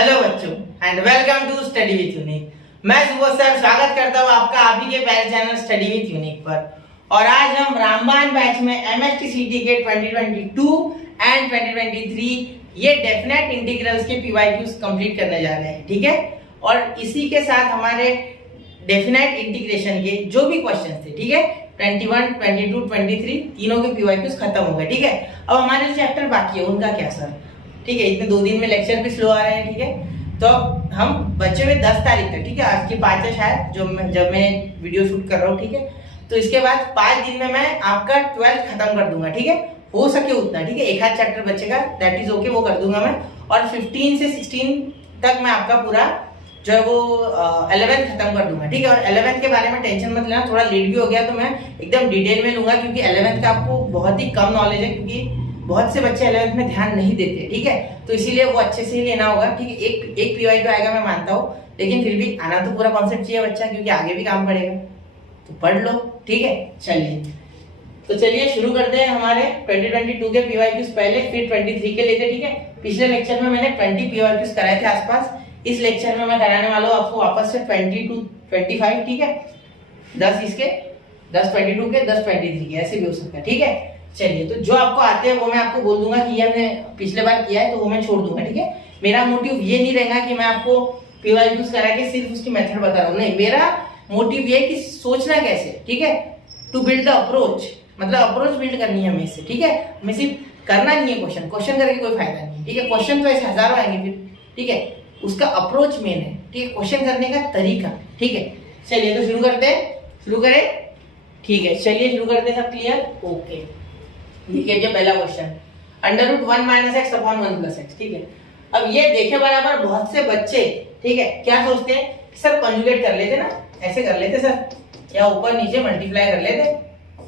Hello बच्चों and welcome to study with Unique. मैं Subodh sir स्वागत करता हूँ आपका आप ही के प्यारे चैनल स्टडी विथ यूनिक पर। और आज हम रामबाण बैच में एमएसटी के 2022 एंड 2023 ये डेफिनेट इंटीग्रल्स के पीवाईक्यूज कंप्लीट करने जा रहे हैं, ठीक है। और इसी के साथ हमारे डेफिनेट इंटीग्रेशन के जो भी क्वेश्चन थे, ठीक है, 21, 22, 23 तीनों के पीवाईक्यूज खत्म हो गए, ठीक है। अब हमारे जो चैप्टर बाकी है उनका क्या सर, ठीक है। इतने 2 दिन में लेक्चर भी स्लो आ रहे हैं, ठीक है। तो हम बच्चे में 10 तारीख तक, ठीक है, आज की 5 है शायद जब मैं वीडियो शूट कर रहा हूँ, ठीक है। तो इसके बाद 5 दिन में मैं आपका 12th खत्म कर दूंगा, ठीक है, हो सके उतना, ठीक है। एक आध चैप्टर बच्चे का दैट इज ओके, वो कर दूंगा मैं। और 15 से 16 तक मैं आपका पूरा जो है वो 11th खत्म कर दूंगा, ठीक है। और 11th के बारे में टेंशन मत लेना, थोड़ा लेट भी हो गया तो मैं एकदम डिटेल में लूंगा, क्योंकि 11th का आपको बहुत ही कम नॉलेज है, क्योंकि बहुत से बच्चे 11th में ध्यान नहीं देते, ठीक है। तो इसीलिए वो अच्छे से ही लेना होगा, ठीक है। एक पीवाई तो आएगा मैं मानता हूँ, लेकिन फिर भी आना तो पूरा कॉन्सेप्ट चाहिए बच्चा, क्योंकि आगे भी काम पड़ेगा, तो पढ़ लो, ठीक है। चलिए शुरू करते हैं हमारे 2022 के पीवाईक्यूज पहले, फिर 23 के लेते, ठीक है। पिछले लेक्चर में मैंने 20 पीवाईक्यूज कराए थे आसपास। इस लेक्चर में मैं कराने वाला हूँ आपको वापस से 20 to 25, ठीक है। 10 इसके, 10 22 के, 10 23 के, ऐसे भी हो सकता है, ठीक है। चलिए, तो जो आपको आते हैं वो मैं आपको बोल दूंगा कि ये हमने पिछले बार किया है, तो वो मैं छोड़ दूंगा, ठीक है। मेरा मोटिव ये नहीं रहेगा कि मैं आपको पीवाईक्यूज करा के सिर्फ उसकी मेथड बता रहा हूँ, नहीं। मेरा मोटिव ये है कि सोचना कैसे, ठीक है, टू बिल्ड द अप्रोच, मतलब अप्रोच बिल्ड करनी है हमें इससे, ठीक है। हमें सिर्फ करना नहीं है क्वेश्चन करके कोई फायदा नहीं है, ठीक है। क्वेश्चन तो ऐसे हजारों आएंगे फिर, ठीक है। उसका अप्रोच मेन है, ठीक है, क्वेश्चन करने का तरीका, ठीक है। चलिए तो शुरू करते हैं, शुरू करें, ठीक है। चलिए शुरू करते हैं, सब क्लियर, ओके। देखिए पहला क्वेश्चन, √1 - x अपॉन 1 + x, ठीक है। अब ये देखे बराबर बहुत से बच्चे, ठीक है, क्या सोचते हैं कि सर कंजुगेट कर लेते ना, ऐसे कर लेते सर, या ऊपर नीचे मल्टीप्लाई कर लेते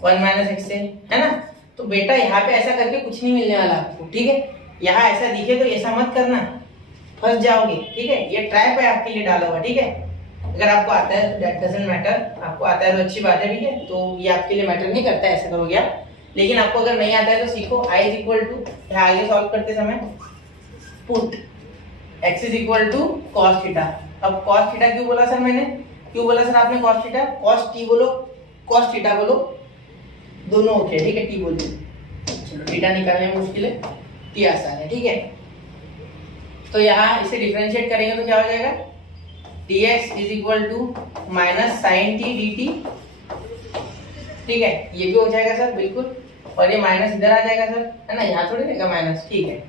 1 - x से, है ना। तो बेटा यहाँ पे ऐसा करके कुछ नहीं मिलने वाला आपको, ठीक है। यहाँ ऐसा दिखे तो ऐसा मत करना, फंस जाओगे, ठीक है। ये ट्रैप है आपके लिए डाला हुआ, ठीक है। अगर आपको आता है दैट डजंट मैटर, आपको आता है तो अच्छी बात है, ठीक है। तो ये आपके लिए मैटर नहीं करता है, ऐसा करोगे आप। लेकिन आपको अगर नहीं आता है तो सीखो, I = आगे सॉल्व करते समय पुट x = cos थीटा। अब cos थीटा क्यों बोला सर मैंने, क्यों बोला सर आपने cos थीटा? cos t बोलो, cos थीटा बोलो, दोनों ओके, ठीक है। t बोलिए, चलो थीटा निकालने में मुश्किल है, t आसान है, ठीक है। तो यहाँ इसे डिफरेंशिएट करेंगे तो क्या हो जाएगा, dx = -sin t dt, ठीक है। ये भी हो जाएगा सर, बिल्कुल। और ये माइनस इधर आ जाएगा सर, है ना, यहाँ थोड़ी रहेगा माइनस, ठीक है।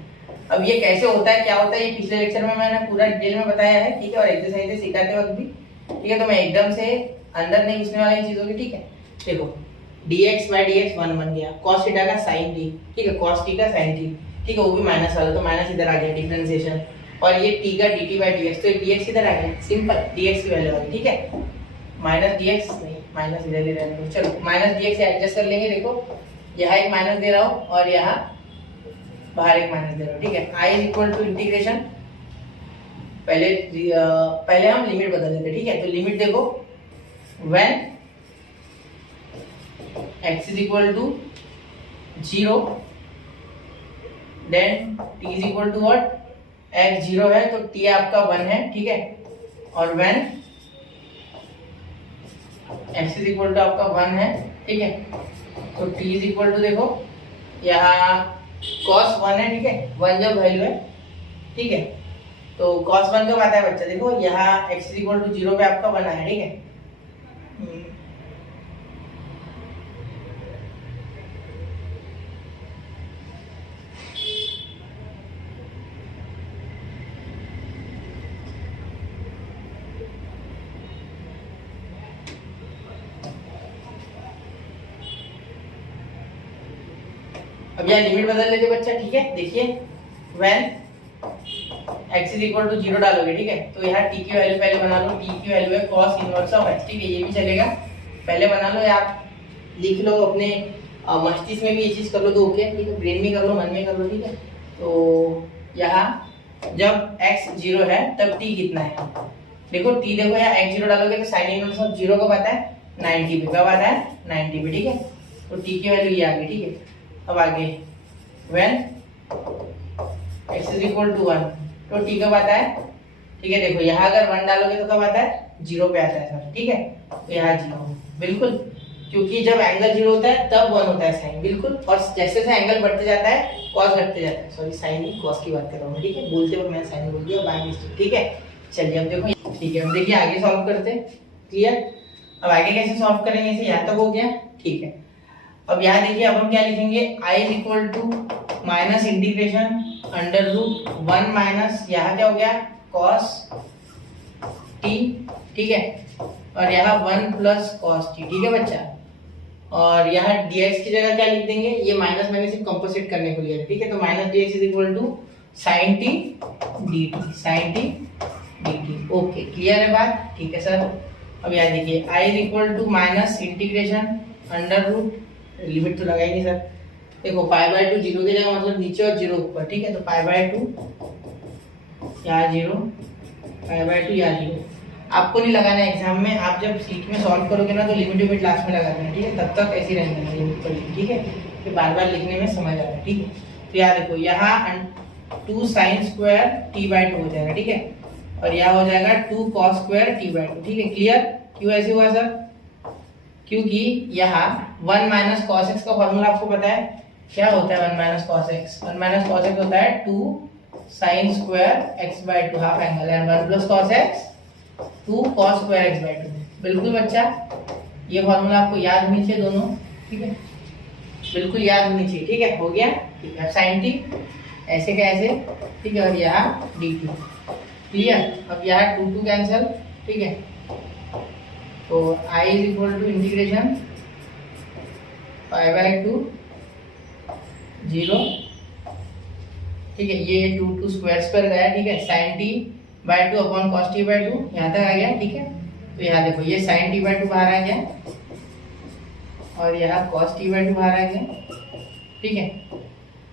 अब ये कैसे होता है, क्या होता है, ये पिछले लेक्चर में मैंने पूरा डिटेल में बताया है, ठीक है। और एक्सरसाइज सिखाते वक्त भी, ठीक है। तो मैं एकदम से अंदर नहीं घुसने वाली चीजों की, ठीक है। देखो dx/dx 1 बन गया, cos थीटा का sin t, ठीक है, cos t का sin t, ठीक है। वो भी माइनस वाला, तो माइनस इधर आ गया, डिफरेंशिएशन। और ये t का dt/dx, तो dx इधर आ गया, सिंपल, dx की वैल्यू आ गई, ठीक है। -dx नहीं, माइनस इधर ही रहने दो, चलो -dx से एडजस्ट कर लेंगे। देखो यहाँ एक माइनस दे रहा हूँ और यहाँ बाहर एक माइनस दे रहा हूँ, ठीक है। I = इंटीग्रेशन, पहले हम लिमिट बदल देते, ठीक है। तो लिमिट देखो, when x = 0 then t = what, x 0 है तो t आपका 1 है, ठीक है। और when x = आपका 1 है, ठीक है, तो t = देखो यहाँ cos 1 है, ठीक है, 1 जब वैल्यू है, ठीक है। तो cos 1 कब आता है बच्चा, देखो यहाँ x = 0 पे आपका 1 आया, ठीक है। अब यहाँ लिमिट बदल लेते बच्चा, ठीक है। देखिए when x = 0 डालोगे, ठीक है, तो यहाँ t की वैल्यू पहले बना लो, t की वैल्यू है cos इनवर्स ऑफ x, ठीक है। ये भी चलेगा, पहले बना लो, या आप लिख लो अपने मस्तिष्क में भी ये चीज कर लो तो ओके, ठीक है। ब्रेन में कर लो, मन में कर लो, ठीक है। तो यहाँ जब x 0 है तब t कितना है, देखो t, देखो यहाँ x 0 डालोगे तो sin इनवर्स ऑफ 0 कब आता है, 90 पे, कब आता है, 90 पे, ठीक है। तो t की वैल्यू ये आ गई, ठीक है। अब आगे when x = 1 तो t कब आता है, ठीक है। देखो यहाँ अगर 1 डालोगे तो कब आता है, 0 पे आता है सर, ठीक है। तो यहाँ 0 बिल्कुल, क्योंकि जब एंगल 0 होता है तब 1 होता है साइन, बिल्कुल। और जैसे जैसे एंगल बढ़ते जाता है कॉस घटते जाता है, सॉरी साइन नहीं कॉस की बात कर रहा हूँ, ठीक है। बोलते वक्त मैंने साइन बोल दिया बाय मिस्टेक, ठीक है। चलिए अब देखो, ठीक है, अब देखिए आगे सॉल्व करते हैं, क्लियर। अब आगे कैसे सॉल्व करेंगे, इसे यहाँ तक हो गया, ठीक है। अब यहाँ देखिए, अब हम क्या लिखेंगे, I is equal to minus integration under root 1 minus यहाँ क्या हो गया cos t, ठीक है। और यहाँ 1 प्लस cos t, ठीक है बच्चा। और यहाँ dx की जगह क्या लिख देंगे, ये माइनस मैंने सिर्फ कंपोजिट करने को लिया है, ठीक है। तो minus dx is equal to sin t dt, sin t dt, okay, clear है बात, ठीक है सर। अब यहाँ देखिए I is equal to minus integration under root, limit तो लगाई नहीं सर, देखो पाई बाय 2 0 की जगह मतलब नीचे और 0 ऊपर, ठीक है। तो पाई बाय 2 यहाँ 0, पाई बाय 2 यहाँ 0। आपको नहीं लगाना है एग्जाम में, आप जब सीट में सॉल्व करोगे ना तो लिमिट लास्ट में लगा देना, ठीक है। तब तक ऐसे ही रहना है लिमिट पर, ठीक है। फिर बार बार लिखने में समझ आ रहा है, ठीक है। तो यहाँ देखो, यहाँ 2 sin स्क्वायर t बाय 2 हो जाएगा, ठीक है। और यहाँ हो जाएगा 2 cos स्क्वायर t बाय 2, ठीक है, क्लियर। क्यों ऐसे हुआ सर, क्योंकि यहाँ 1 माइनस cos x का फॉर्मूला आपको पता है क्या होता है, 1 minus cos x, 1 minus cos x होता है 2 sin square x by 2 half angle, and 1 plus cos x 2 cos square x by 2, बिल्कुल बच्चा। ये फॉर्मूला आपको याद होनी चाहिए दोनों, ठीक है, बिल्कुल याद होनी चाहिए, ठीक है। हो गया, ठीक है। sin t ऐसे का ऐसे, ठीक है, और यहाँ dt, क्लियर। अब यहाँ 2 2 कैंसिल, ठीक है। तो I is equal to integration pi by 2 0, ठीक है। ये 2 2 स्क्वायर स्क्वायर गया, ठीक है। sin t by 2 upon cos t by 2 यहाँ तक आ गया, ठीक है। तो यहाँ देखो, ये sin t बाय 2 बाहर आ गया और यहाँ cos t बाय 2 बाहर आ गया, ठीक है।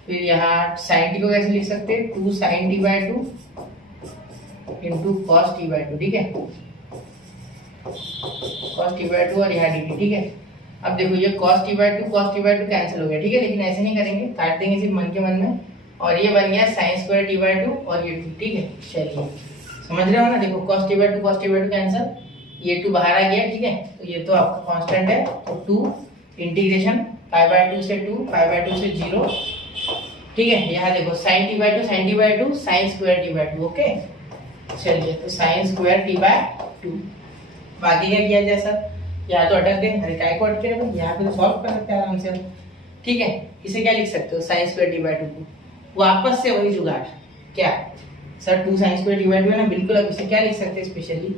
फिर यहाँ sin t को कैसे लिख सकते हैं, 2 sin t by 2 into cos t by 2, ठीक है, cos t बाय 2 और यहाँ dt, ठीक है। अब देखो, ये cos t बाय 2 कैंसिल हो गया, ठीक है। लेकिन ऐसे नहीं करेंगे, काट देंगे सिर्फ मन के मन में, और ये बन गया sin स्क्वायर t बाय 2 और ये 2, ठीक है। चलिए समझ रहे हो ना, देखो cos t बाय 2 कैंसिल, ये 2 बाहर आ गया, ठीक है। तो ये तो आपका कांस्टेंट है, तो 2 इंटीग्रेशन पाई बाय 2 से 2, पाई बाय 2 से 0, ठीक है। यहाँ देखो sin t by 2 sin square t by 2, okay. चलिए, तो sin स्क्वायर t बाय 2, बाकी क्या किया जाए सर, यहाँ तो अटक गए, अरे काय को अटके रहे, यहाँ पे तो सॉल्व कर सकते हैं आराम से, ठीक है। इसे क्या लिख सकते हो, sin स्क्वायर t बाय 2 को वापस से वही जुगाड़, क्या sir 2 sin square t by 2 है ना, बिल्कुल। अब इसे क्या लिख सकते हैं स्पेशली,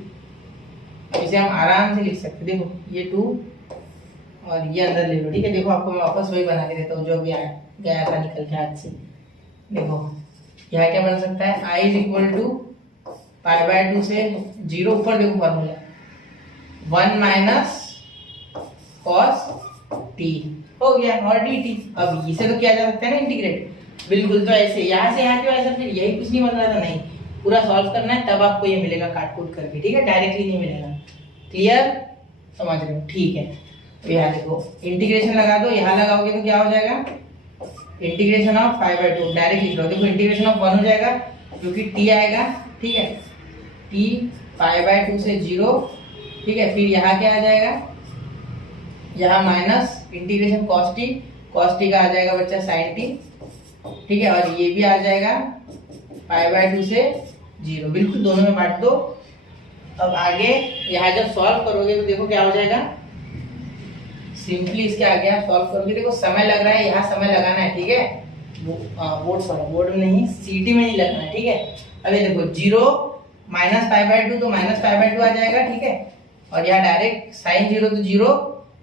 इसे हम आराम से लिख सकते हैं, देखो ये 2 और ये अंदर ले लो, ठीक है। देखो आपको मैं वापस वही बना के देता हूँ जो अभी गया था निकल के हाथ से। देखो यहाँ क्या बन सकता है, I is equal to pi by 2 से 0, ऊपर देखो फॉर्मूला 1 माइनस cos t हो गया और dt। अब इसे तो किया जा सकता है ना इंटीग्रेट, बिल्कुल। तो ऐसे यहाँ से यहाँ क्यों आया सर, फिर यही कुछ नहीं बन रहा था, नहीं, पूरा सॉल्व करना है तब आपको ये मिलेगा काट कूट करके, ठीक है, डायरेक्टली नहीं मिलेगा, क्लियर, समझ रहे हो, ठीक है। तो यहाँ देखो, इंटीग्रेशन लगा दो, यहाँ लगाओगे तो क्या हो जाएगा, integration of pi by 2, direct लिख लो, देखो इंटीग्रेशन ऑफ 1 हो जाएगा क्योंकि t आएगा, ठीक है, t पाई बाय 2 से 0, ठीक है। फिर यहाँ क्या आ जाएगा, यहाँ माइनस इंटीग्रेशन cos t का आ जाएगा बच्चा sin t, ठीक है। और ये भी आ जाएगा पाई बाय 2 से 0, बिल्कुल दोनों में बांट दो। अब आगे यहाँ जब सॉल्व करोगे तो देखो क्या हो जाएगा, सिंपली इसके आगे आप सॉल्व करोगे, देखो समय लग रहा है, यहाँ समय लगाना है, ठीक है। बोर्ड में नहीं, सीटी में नहीं लगना है, ठीक है। अब ये देखो 0 माइनस पाई बाय 2, तो माइनस पाई बाय 2 आ जाएगा, ठीक है। और यहाँ डायरेक्ट साइन 0 तो 0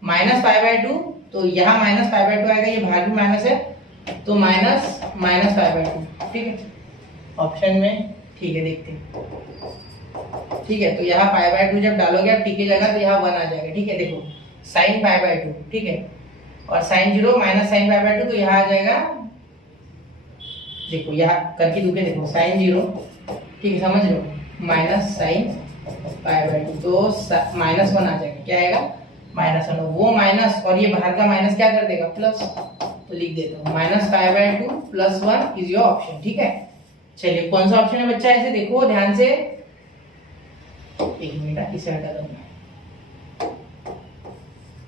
माइनस पाई बाय 2, तो यहाँ माइनस पाई बाय 2 आएगा, ये बाहर भी माइनस है, तो माइनस पाई बाय 2, ठीक है, ऑप्शन में, ठीक है, देखते हैं, ठीक है। तो यहाँ पाई बाय 2 जब डालोगे आप टी की जगह तो यहाँ 1 आ जाएगा, ठीक है। देखो साइन पाई बाय 2, ठीक है, और sine 0 minus sine pi by 2, तो यहाँ आ जाएगा, देखो यहाँ करके दूंगे, देखो साइन 0, ठीक है, समझ लो, माइनस साइन पाई बाय 2, तो -1 आ जाएगा, क्या आएगा, -1, वो माइनस और ये बाहर का माइनस क्या कर देगा, प्लस, तो लिख देता हूँ -पाई बाय 2 +1 इज योर ऑप्शन, ठीक है। चलिए कौन सा ऑप्शन है बच्चा, ऐसे देखो ध्यान से, एक मिनट इसे हटा दूंगा,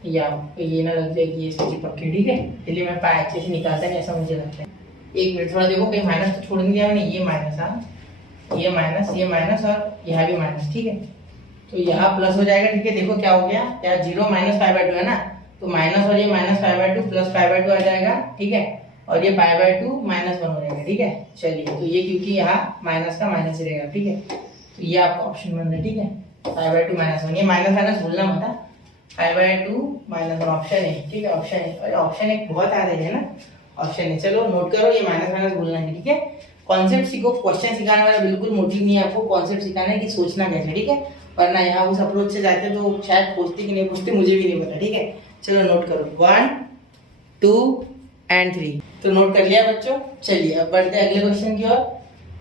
या ये ना लग जाएगी, ये सोची पक्की, ठीक है। इसलिए मैं पाई अच्छे से निकालता नहीं, ऐसा मुझे लगता है। एक मिनट थोड़ा देखो, कहीं माइनस तो छोड़ नहीं दिया मैंने, ये माइनस, हाँ ये माइनस और यहाँ भी माइनस, ठीक है। तो यहाँ प्लस हो जाएगा, ठीक है। देखो क्या हो गया, यहाँ 0 माइनस 5/2 है ना, तो माइनस और ये माइनस 5/2 प्लस 5/2 आ जाएगा, ठीक है। और ये 5/2 -1 हो जाएगा, ठीक है। चलिए, तो ये क्योंकि यहाँ माइनस का माइनस ही रहेगा, ठीक है। तो ये आपका ऑप्शन बन रहा है, ठीक है। 5/2 -1, ये माइनस माइनस भूलना मत, 5/2 -1 ऑप्शन है, ठीक है। ऑप्शन है, और ऑप्शन एक बहुत आ रही है ना, ऑप्शन है। चलो नोट करो, ये माइनस माइनस भूलना है, ठीक है। कॉन्सेप्ट सीखो, क्वेश्चन सिखाने वाला बिल्कुल मोटिव नहीं है आपको, कॉन्सेप्ट सिखाना है कि सोचना कैसे, ठीक है। वरना यहाँ उस अप्रोच से जाते तो शायद पूछते कि नहीं पूछते, मुझे भी नहीं पता, ठीक है। चलो नोट करो, 1 2 एंड 3। तो नोट कर लिया बच्चों। चलिए अब बढ़ते हैं अगले क्वेश्चन की ओर,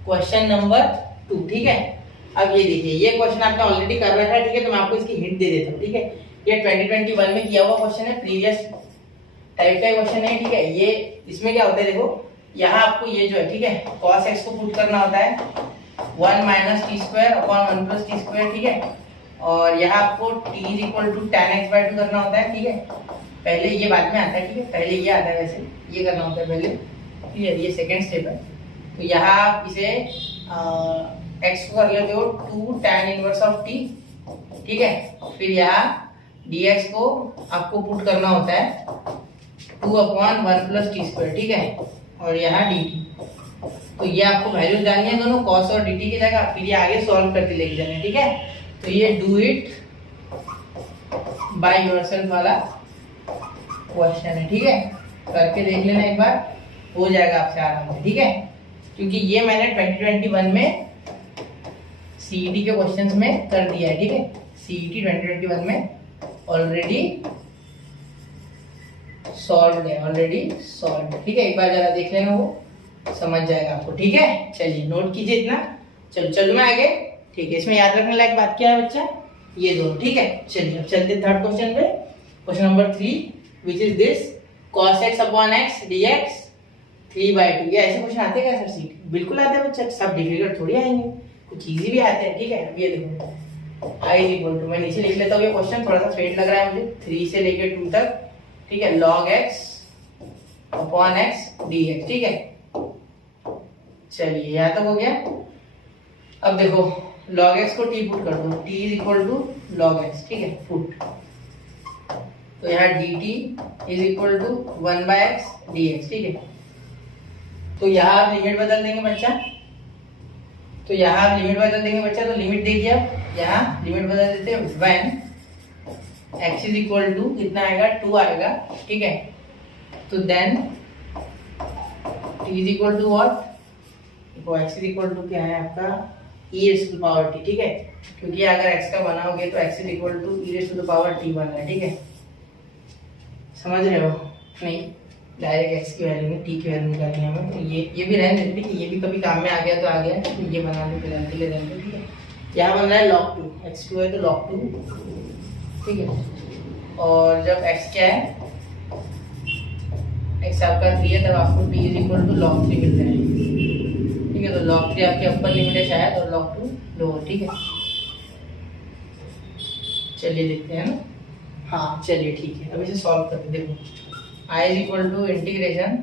क्वेश्चन नंबर 2, ठीक है। अब ये देखिए, ये क्वेश्चन आपने ऑलरेडी कर रखा है, ठीक है। तो मैं आपको इसकी हिंट दे देता हूँ, ठीक है। ये 2021 में किया हुआ क्वेश्चन है, प्रीवियस टाइप का क्वेश्चन है, ठीक है। ये इसमें क्या होता है, देखो यहाँ आपको ये जो है, ठीक है, cos x को पुट करना होता है 1 - t² अपॉन 1 + t², ठीक है। और यहाँ आपको t = tan x/2 करना होता है, ठीक है। पहले ये बाद में आता है, ठीक है, पहले ये आता है, वैसे ये करना होता है पहले, ठीक है। ये सेकंड स्टेप है। तो यहाँ आप इसे x को कर लेते हो 2 tan इनवर्स ऑफ t, ठीक है। फिर यहाँ dx को आपको पुट करना होता है 2 अपॉन 1 + t², ठीक है। और यहाँ dt, तो ये आपको वैल्यू जाननी है दोनों, cos और dt की जगह। फिर ये आगे सॉल्व करके लेके जाना, ठीक है। तो ये डू इट बाय योरसेल्फ वाला क्वेश्चन है, ठीक है। करके देख लेना एक बार, हो जाएगा आपसे आराम से, ठीक है। क्योंकि ये मैंने 2021 में सीईटी के क्वेश्चंस में कर दिया है, ठीक है। सीईटी 2021 में ऑलरेडी सॉल्व है, ठीक है। एक बार जरा देख लेना, वो समझ जाएगा आपको, ठीक है। चलिए नोट कीजिए इतना। चलो मैं आगे, ठीक है। इसमें याद रखने लायक बात क्या है बच्चा, ये दोनों, ठीक है। चलिए अब चलते थर्ड क्वेश्चन पे, question number 3, which is this cos x upon x dx 3/2। ये ऐसे क्वेश्चन आते हैं क्या सर सीट? बिल्कुल आते हैं बच्चा, सब डिफिकल्ट थोड़ी आएंगे, कुछ इजी भी आते हैं, ठीक है। अब ये देखो i = मैं नीचे लिख लेता हूँ, ये क्वेश्चन थोड़ा सा फेट लग रहा है मुझे, 3 से लेकर 2 तक, ठीक है। log x upon x dx, ठीक है। चलिए यहाँ तक हो गया। अब देखो log x को t पुट कर दो, t = log x, ठीक है, पुट। तो यहाँ dt = 1/x dx, ठीक है। तो यहाँ आप लिमिट बदल देंगे बच्चा, तो लिमिट देखिए, आप यहाँ लिमिट बदल देते हैं, when x = कितना आएगा, 2 आएगा, ठीक है। तो देन t = what, देखो x = क्या है आपका e⁻t, ठीक है। क्योंकि अगर x का बनाओगे तो x = e⁻t बना है, ठीक है। समझ रहे हो? नहीं, डायरेक्ट x की वैल्यू में t की वैल्यू निकालनी है हमें। तो ये भी रहने देते, ठीक है। ये भी कभी काम में आ गया तो आ गया, तो ये बना दो फिलहाल के लिए रहने दो, ठीक है। यहाँ बन रहा है log 2, x2 है तो log 2, ठीक है। और जब x क्या है, x आपका 3 है, तब आपको t = log 3 मिल जाएगा, ठीक है। तो log 3 आपकी अपर लिमिट है शायद, और log 2 लोअर, ठीक है। चलिए देखते हैं ना, हाँ चलिए ठीक है। अब इसे सॉल्व करते हैं। देखो i = इंटीग्रेशन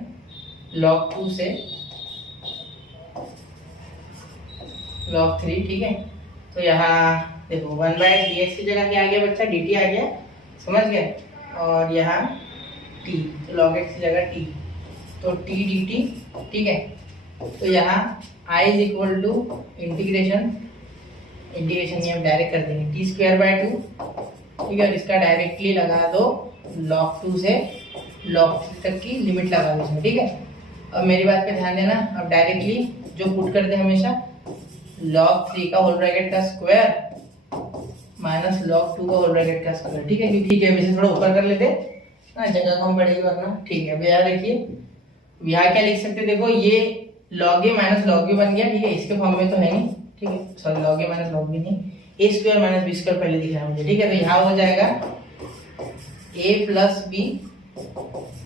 log 2 से log 3, ठीक है। तो यहाँ देखो 1/x dx की जगह क्या आ गया बच्चा, dt आ गया, समझ गए। और यहाँ t, तो log x की जगह t, तो t dt, ठीक है। तो यहाँ i = इंटीग्रेशन में हम डायरेक्ट कर देंगे t²/2, ठीक है। और इसका डायरेक्टली लगा दो log 2 से log 3 तक की लिमिट लगा दो इसमें, ठीक है। अब मेरी बात पे ध्यान देना, अब डायरेक्टली जो पुट करते हैं हमेशा log 3 का होल ब्रैकेट का स्क्वायर माइनस log 2 का होल ब्रैकेट का स्क्वायर, ठीक है। क्योंकि ठीक है, वैसे थोड़ा ऊपर कर लेते ना, जगह कम पड़ेगी वरना, ठीक है। अब यहाँ देखिए, यहाँ क्या लिख सकते, देखो ये log a minus log b बन गया, ठीक है। इसके फॉर्म में तो है नहीं, ठीक है, sorry log a minus log b नहीं, a² माइनस b² पहले दिख रहा है मुझे, ठीक है। तो यहाँ हो जाएगा a + b,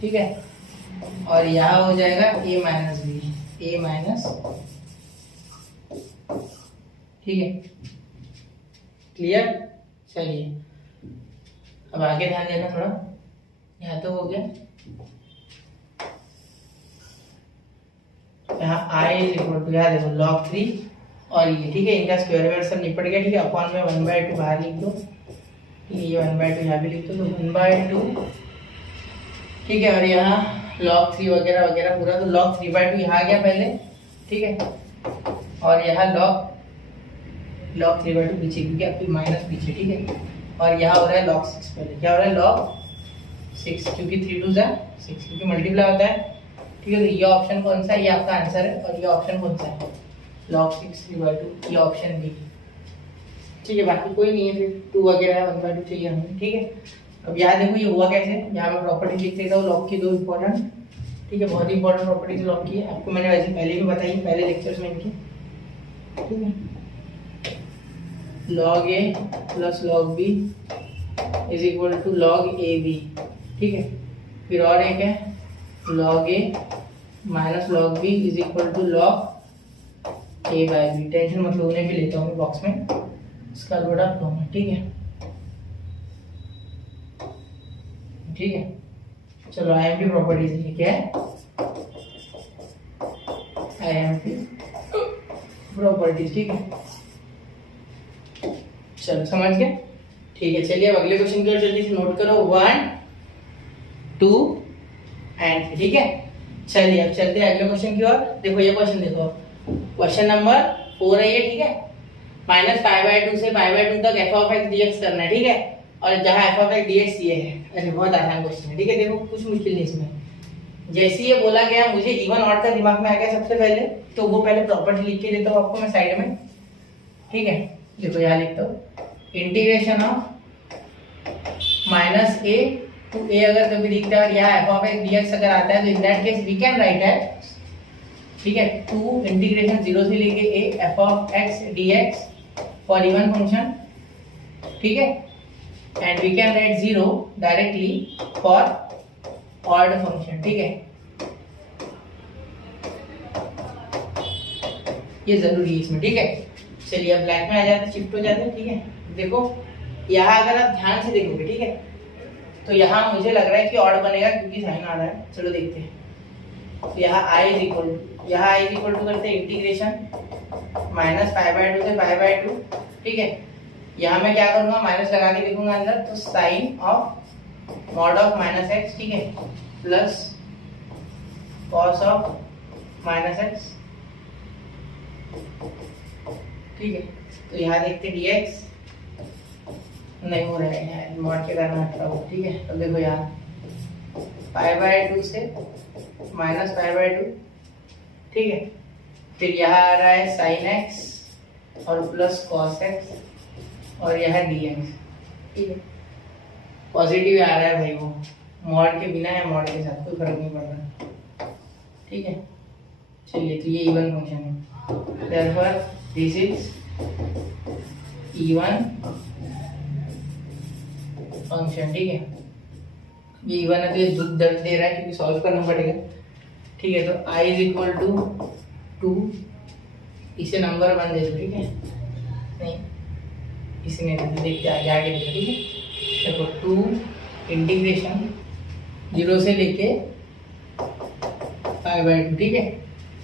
ठीक है। और यहाँ हो जाएगा a - b, ठीक है। क्लियर। चलिए अब आगे ध्यान देना थोड़ा, यहाँ तो हो गया। यहाँ आई इज इक्वल टू, यहाँ देखो log 3 और ये, ठीक है, इनका स्क्वायर वेयर सब निपट गया, ठीक है। अपॉन में 1/2 बाहर लिख दो, ठीक है, ये 1/2 यहाँ भी लिख दो, तो 1/2, ठीक है। और यहाँ log 3 वगैरह वगैरह पूरा, तो log 3/2 यहाँ आ गया पहले, ठीक है। और यहाँ log 3/2 पीछे, क्योंकि आपकी माइनस पीछे, ठीक है। और यहाँ हो रहा है log 6, पहले क्या हो रहा है log 6, क्योंकि 3 2 6, क्योंकि मल्टीप्लाई होता है, ठीक है। तो ये ऑप्शन कौन सा है, ये आपका आंसर है। और ये ऑप्शन कौन सा है, log 6 3/2, ये ऑप्शन बी, ठीक है। बाकी कोई नहीं है, फिर 2 वगैरह है, 1/2 चाहिए हमें, ठीक है। अब यहाँ देखो ये हुआ कैसे, यहाँ मैं प्रॉपर्टी लिख देता हूँ लॉग की, 2 इंपॉर्टेंट, ठीक है, बहुत ही इंपॉर्टेंट प्रॉपर्टीज लॉग की है, आपको मैंने वैसे पहले भी बताई, पहले लेक्चर्स में इनकी, ठीक है। log a plus log b is equal to log a b, ठीक है। फिर और एक है log a minus log b is equal to log a by b। Tension मतलब उन्हें भी लेता हूँ बॉक्स में, इसका बड़ा फॉर्म है, ठीक है, ठीक है। चलो IMP प्रॉपर्टीज लिखे, क्या है IMP प्रॉपर्टीज, ठीक है। चलो समझ गए, ठीक है। चलिए अब अगले क्वेश्चन की ओर जल्दी से नोट करो, 1 2 एंड 3, ठीक है। चलिए अब चलते हैं अगले क्वेश्चन की ओर। देखो ये क्वेश्चन देखो, क्वेश्चन नंबर 4 है ये, ठीक है। -π/2 से π/2 तक f(x) dx करना है, ठीक है। और जहां f(x) dx ये है, अरे बहुत आसान क्वेश्चन है, ठीक है। देखो कुछ मुश्किल नहीं इसमें, जैसे ये बोला गया मुझे इवन ऑड का दिमाग में आ गया सबसे पहले, तो वो पहले प्रॉपर्टी लिख के देता हूँ आपको मैं साइड में, ठीक है। देखो यहाँ लिखता हूँ integration of -a to a अगर कभी दिखता है और यहाँ f(x) dx अगर आता है, तो in that case we can write है, ठीक है, 2 इंटीग्रेशन 0 से लेके a f(x) dx for even function, ठीक है। And we can write 0 directly for odd function, ठीक है। ये जरूरी है इसमें, ठीक है। चलिए अब ब्लैक में आ जाते, शिफ्ट हो जाते हैं, ठीक है। देखो यहाँ अगर आप ध्यान से देखोगे, ठीक है, तो यहाँ मुझे लग रहा है कि ऑड बनेगा क्योंकि साइन आ रहा है। चलो देखते हैं, तो यहाँ i इज इक्वल टू करते हैं इंटीग्रेशन -π/2 से π/2, ठीक है। यहाँ मैं क्या करूँगा, माइनस लगा के देखूंगा अंदर, तो sine of mod of -x, ठीक है, प्लस कॉस ऑफ -x, ठीक है। तो यहाँ देखते dx नहीं हो रहा है, यहाँ मॉड के कारण हट रहा हो, ठीक है। अब देखो यहाँ π/2 से -π/2, ठीक है। फिर यहाँ आ रहा है sin x और प्लस cos x और यहाँ dx, ठीक है। पॉजिटिव आ रहा है भाई, वो मॉड के बिना या मॉड के साथ कोई फर्क नहीं पड़ रहा, ठीक है। चलिए तो ये इवन फंक्शन है, therefore this is even function, ठीक है। ये इवन है तो ये दुख दर्द दे रहा है क्योंकि सॉल्व करना पड़ेगा, ठीक है। तो i इज इक्वल टू 2, इसे नंबर 1 दे दो, ठीक है। नहीं इसी ने देखते आगे देखो, ठीक है। देखो 2 इंटीग्रेशन 0 से लेके π/2, ठीक है,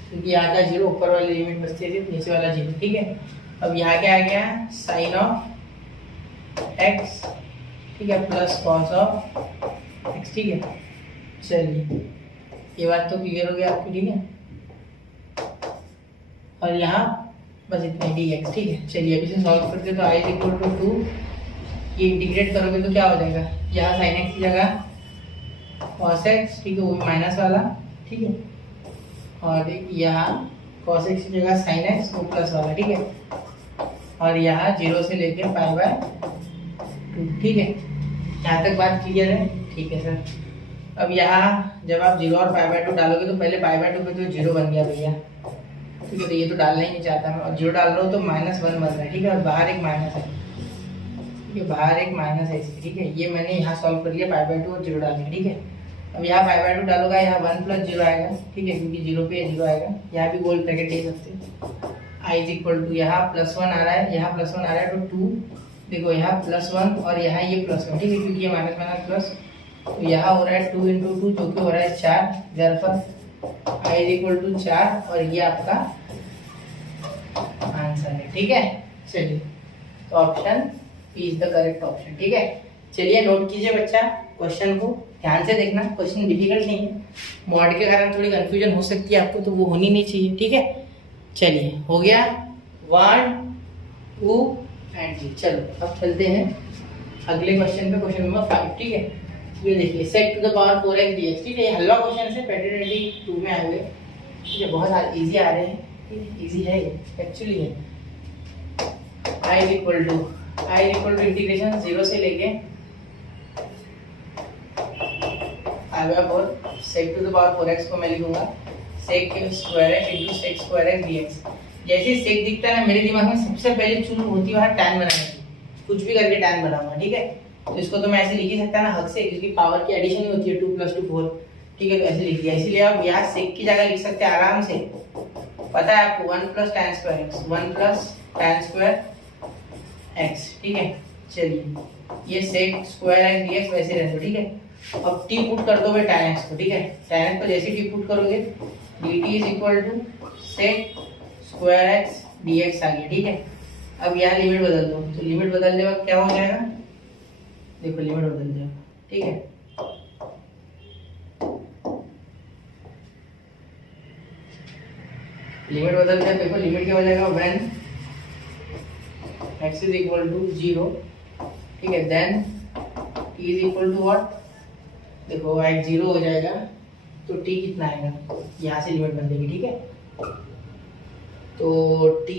क्योंकि यहाँ का 0 ऊपर वाली लिमिट बचती है, सिर्फ नीचे वाला 0, ठीक है। अब यहाँ क्या आ गया, साइन ऑफ x, ठीक है, प्लस कॉस ऑफ x, ठीक है। चलिए ये बात तो क्लियर हो गई आपकी, ठीक है। और यहाँ बस इतना dx, ठीक है। चलिए अब इसे सॉल्व करते तो i इज इक्वल टू 2, ये इंटीग्रेट करोगे तो क्या हो जाएगा, यहाँ साइन x की जगह cos x, ठीक है, वो माइनस वाला, ठीक है। और यहाँ cos x की जगह sin x, वो प्लस वाला, ठीक है। और यहाँ 0 से लेके π/2, ठीक है। यहाँ तक बात क्लियर है, ठीक है सर। अब यहाँ जब आप 0 और π/2 डालोगे तो पहले π/2 पे तो 0 बन गया भैया, ठीक है। तो ये तो डालना ही नहीं चाहता मैं, और 0 डाल रहा हूँ तो -1 बन रहा है, ठीक है। और बाहर एक माइनस है, ठीक है, बाहर एक माइनस है इसकी, ठीक है। ये मैंने यहाँ सॉल्व कर लिया π/2 और 0 डाल के, ठीक है। अब यहाँ π/2 डालूंगा, यहाँ 1 + 0 आएगा, ठीक है, क्योंकि 0 पे 0 आएगा। यहाँ भी गोल ब्रैकेट दे सकते हैं, i इज इक्वल टू यहाँ +1 आ रहा है, यहाँ +1 आ रहा है, तो 2 देखो यहाँ +1 और यहाँ ये +1, ठीक है, क्योंकि ये माइनस माइनस प्लस, तो यहाँ हो रहा है 2 × 2 जो कि हो रहा है 4, देयरफॉर i = 4 और ये आपका आंसर है, ठीक है। चलिए, तो option B is the correct option, ठीक है। चलिए नोट कीजिए बच्चा, क्वेश्चन को ध्यान से देखना, क्वेश्चन डिफिकल्ट नहीं है, मॉड के कारण थोड़ी कंफ्यूजन हो सकती है आपको, तो वो होनी नहीं चाहिए, ठीक है। चलिए हो गया 1 2 एंड 3। चलो अब चलते हैं अगले क्वेश्चन पे, क्वेश्चन नंबर 5, ठीक है। ये देखिए sec to the power 4x dx, ठीक है, ये हलवा क्वेश्चन से 2022 में आए हुए, ठीक है, बहुत इजी आ रहे हैं, ठीक है, इजी है ये, एक्चुअली है। i = इंटीग्रेशन 0 से लेके i/4 sec to the power 4x को मैं लिखूंगा sec² x × sec² x dx। जैसे sec दिखता है ना, मेरे दिमाग में सबसे पहले चूल होती है tan बनाने की, कुछ भी करके tan बनाऊंगा, ठीक है। तो इसको तो मैं ऐसे लिख ही सकता ना हक से, क्योंकि पावर की एडिशन ही होती है 2 + 2 4, ठीक है, तो ऐसे लिख दिया। इसीलिए आप यहाँ sec की जगह लिख सकते हैं आराम से, पता है आपको 1 + tan² x, 1 + tan² x, ठीक है। चलिए ये sec² x dx वैसे रहने दो, ठीक है। अब t पुट कर दो भाई tan x को, ठीक है, tan x को जैसे t पुट करोगे dt = sec² x dx आ गया, ठीक है। अब यहाँ लिमिट बदल दो, तो लिमिट बदलने के बाद क्या हो जाएगा, देखो लिमिट बदल जाएगा, ठीक है। लिमिट बदल जाए, देखो लिमिट क्या हो जाएगा, when x = 0, ठीक है, देन t = what, देखो x 0 हो जाएगा तो t कितना आएगा, यहाँ से लिमिट बदलेगी, ठीक है, तो t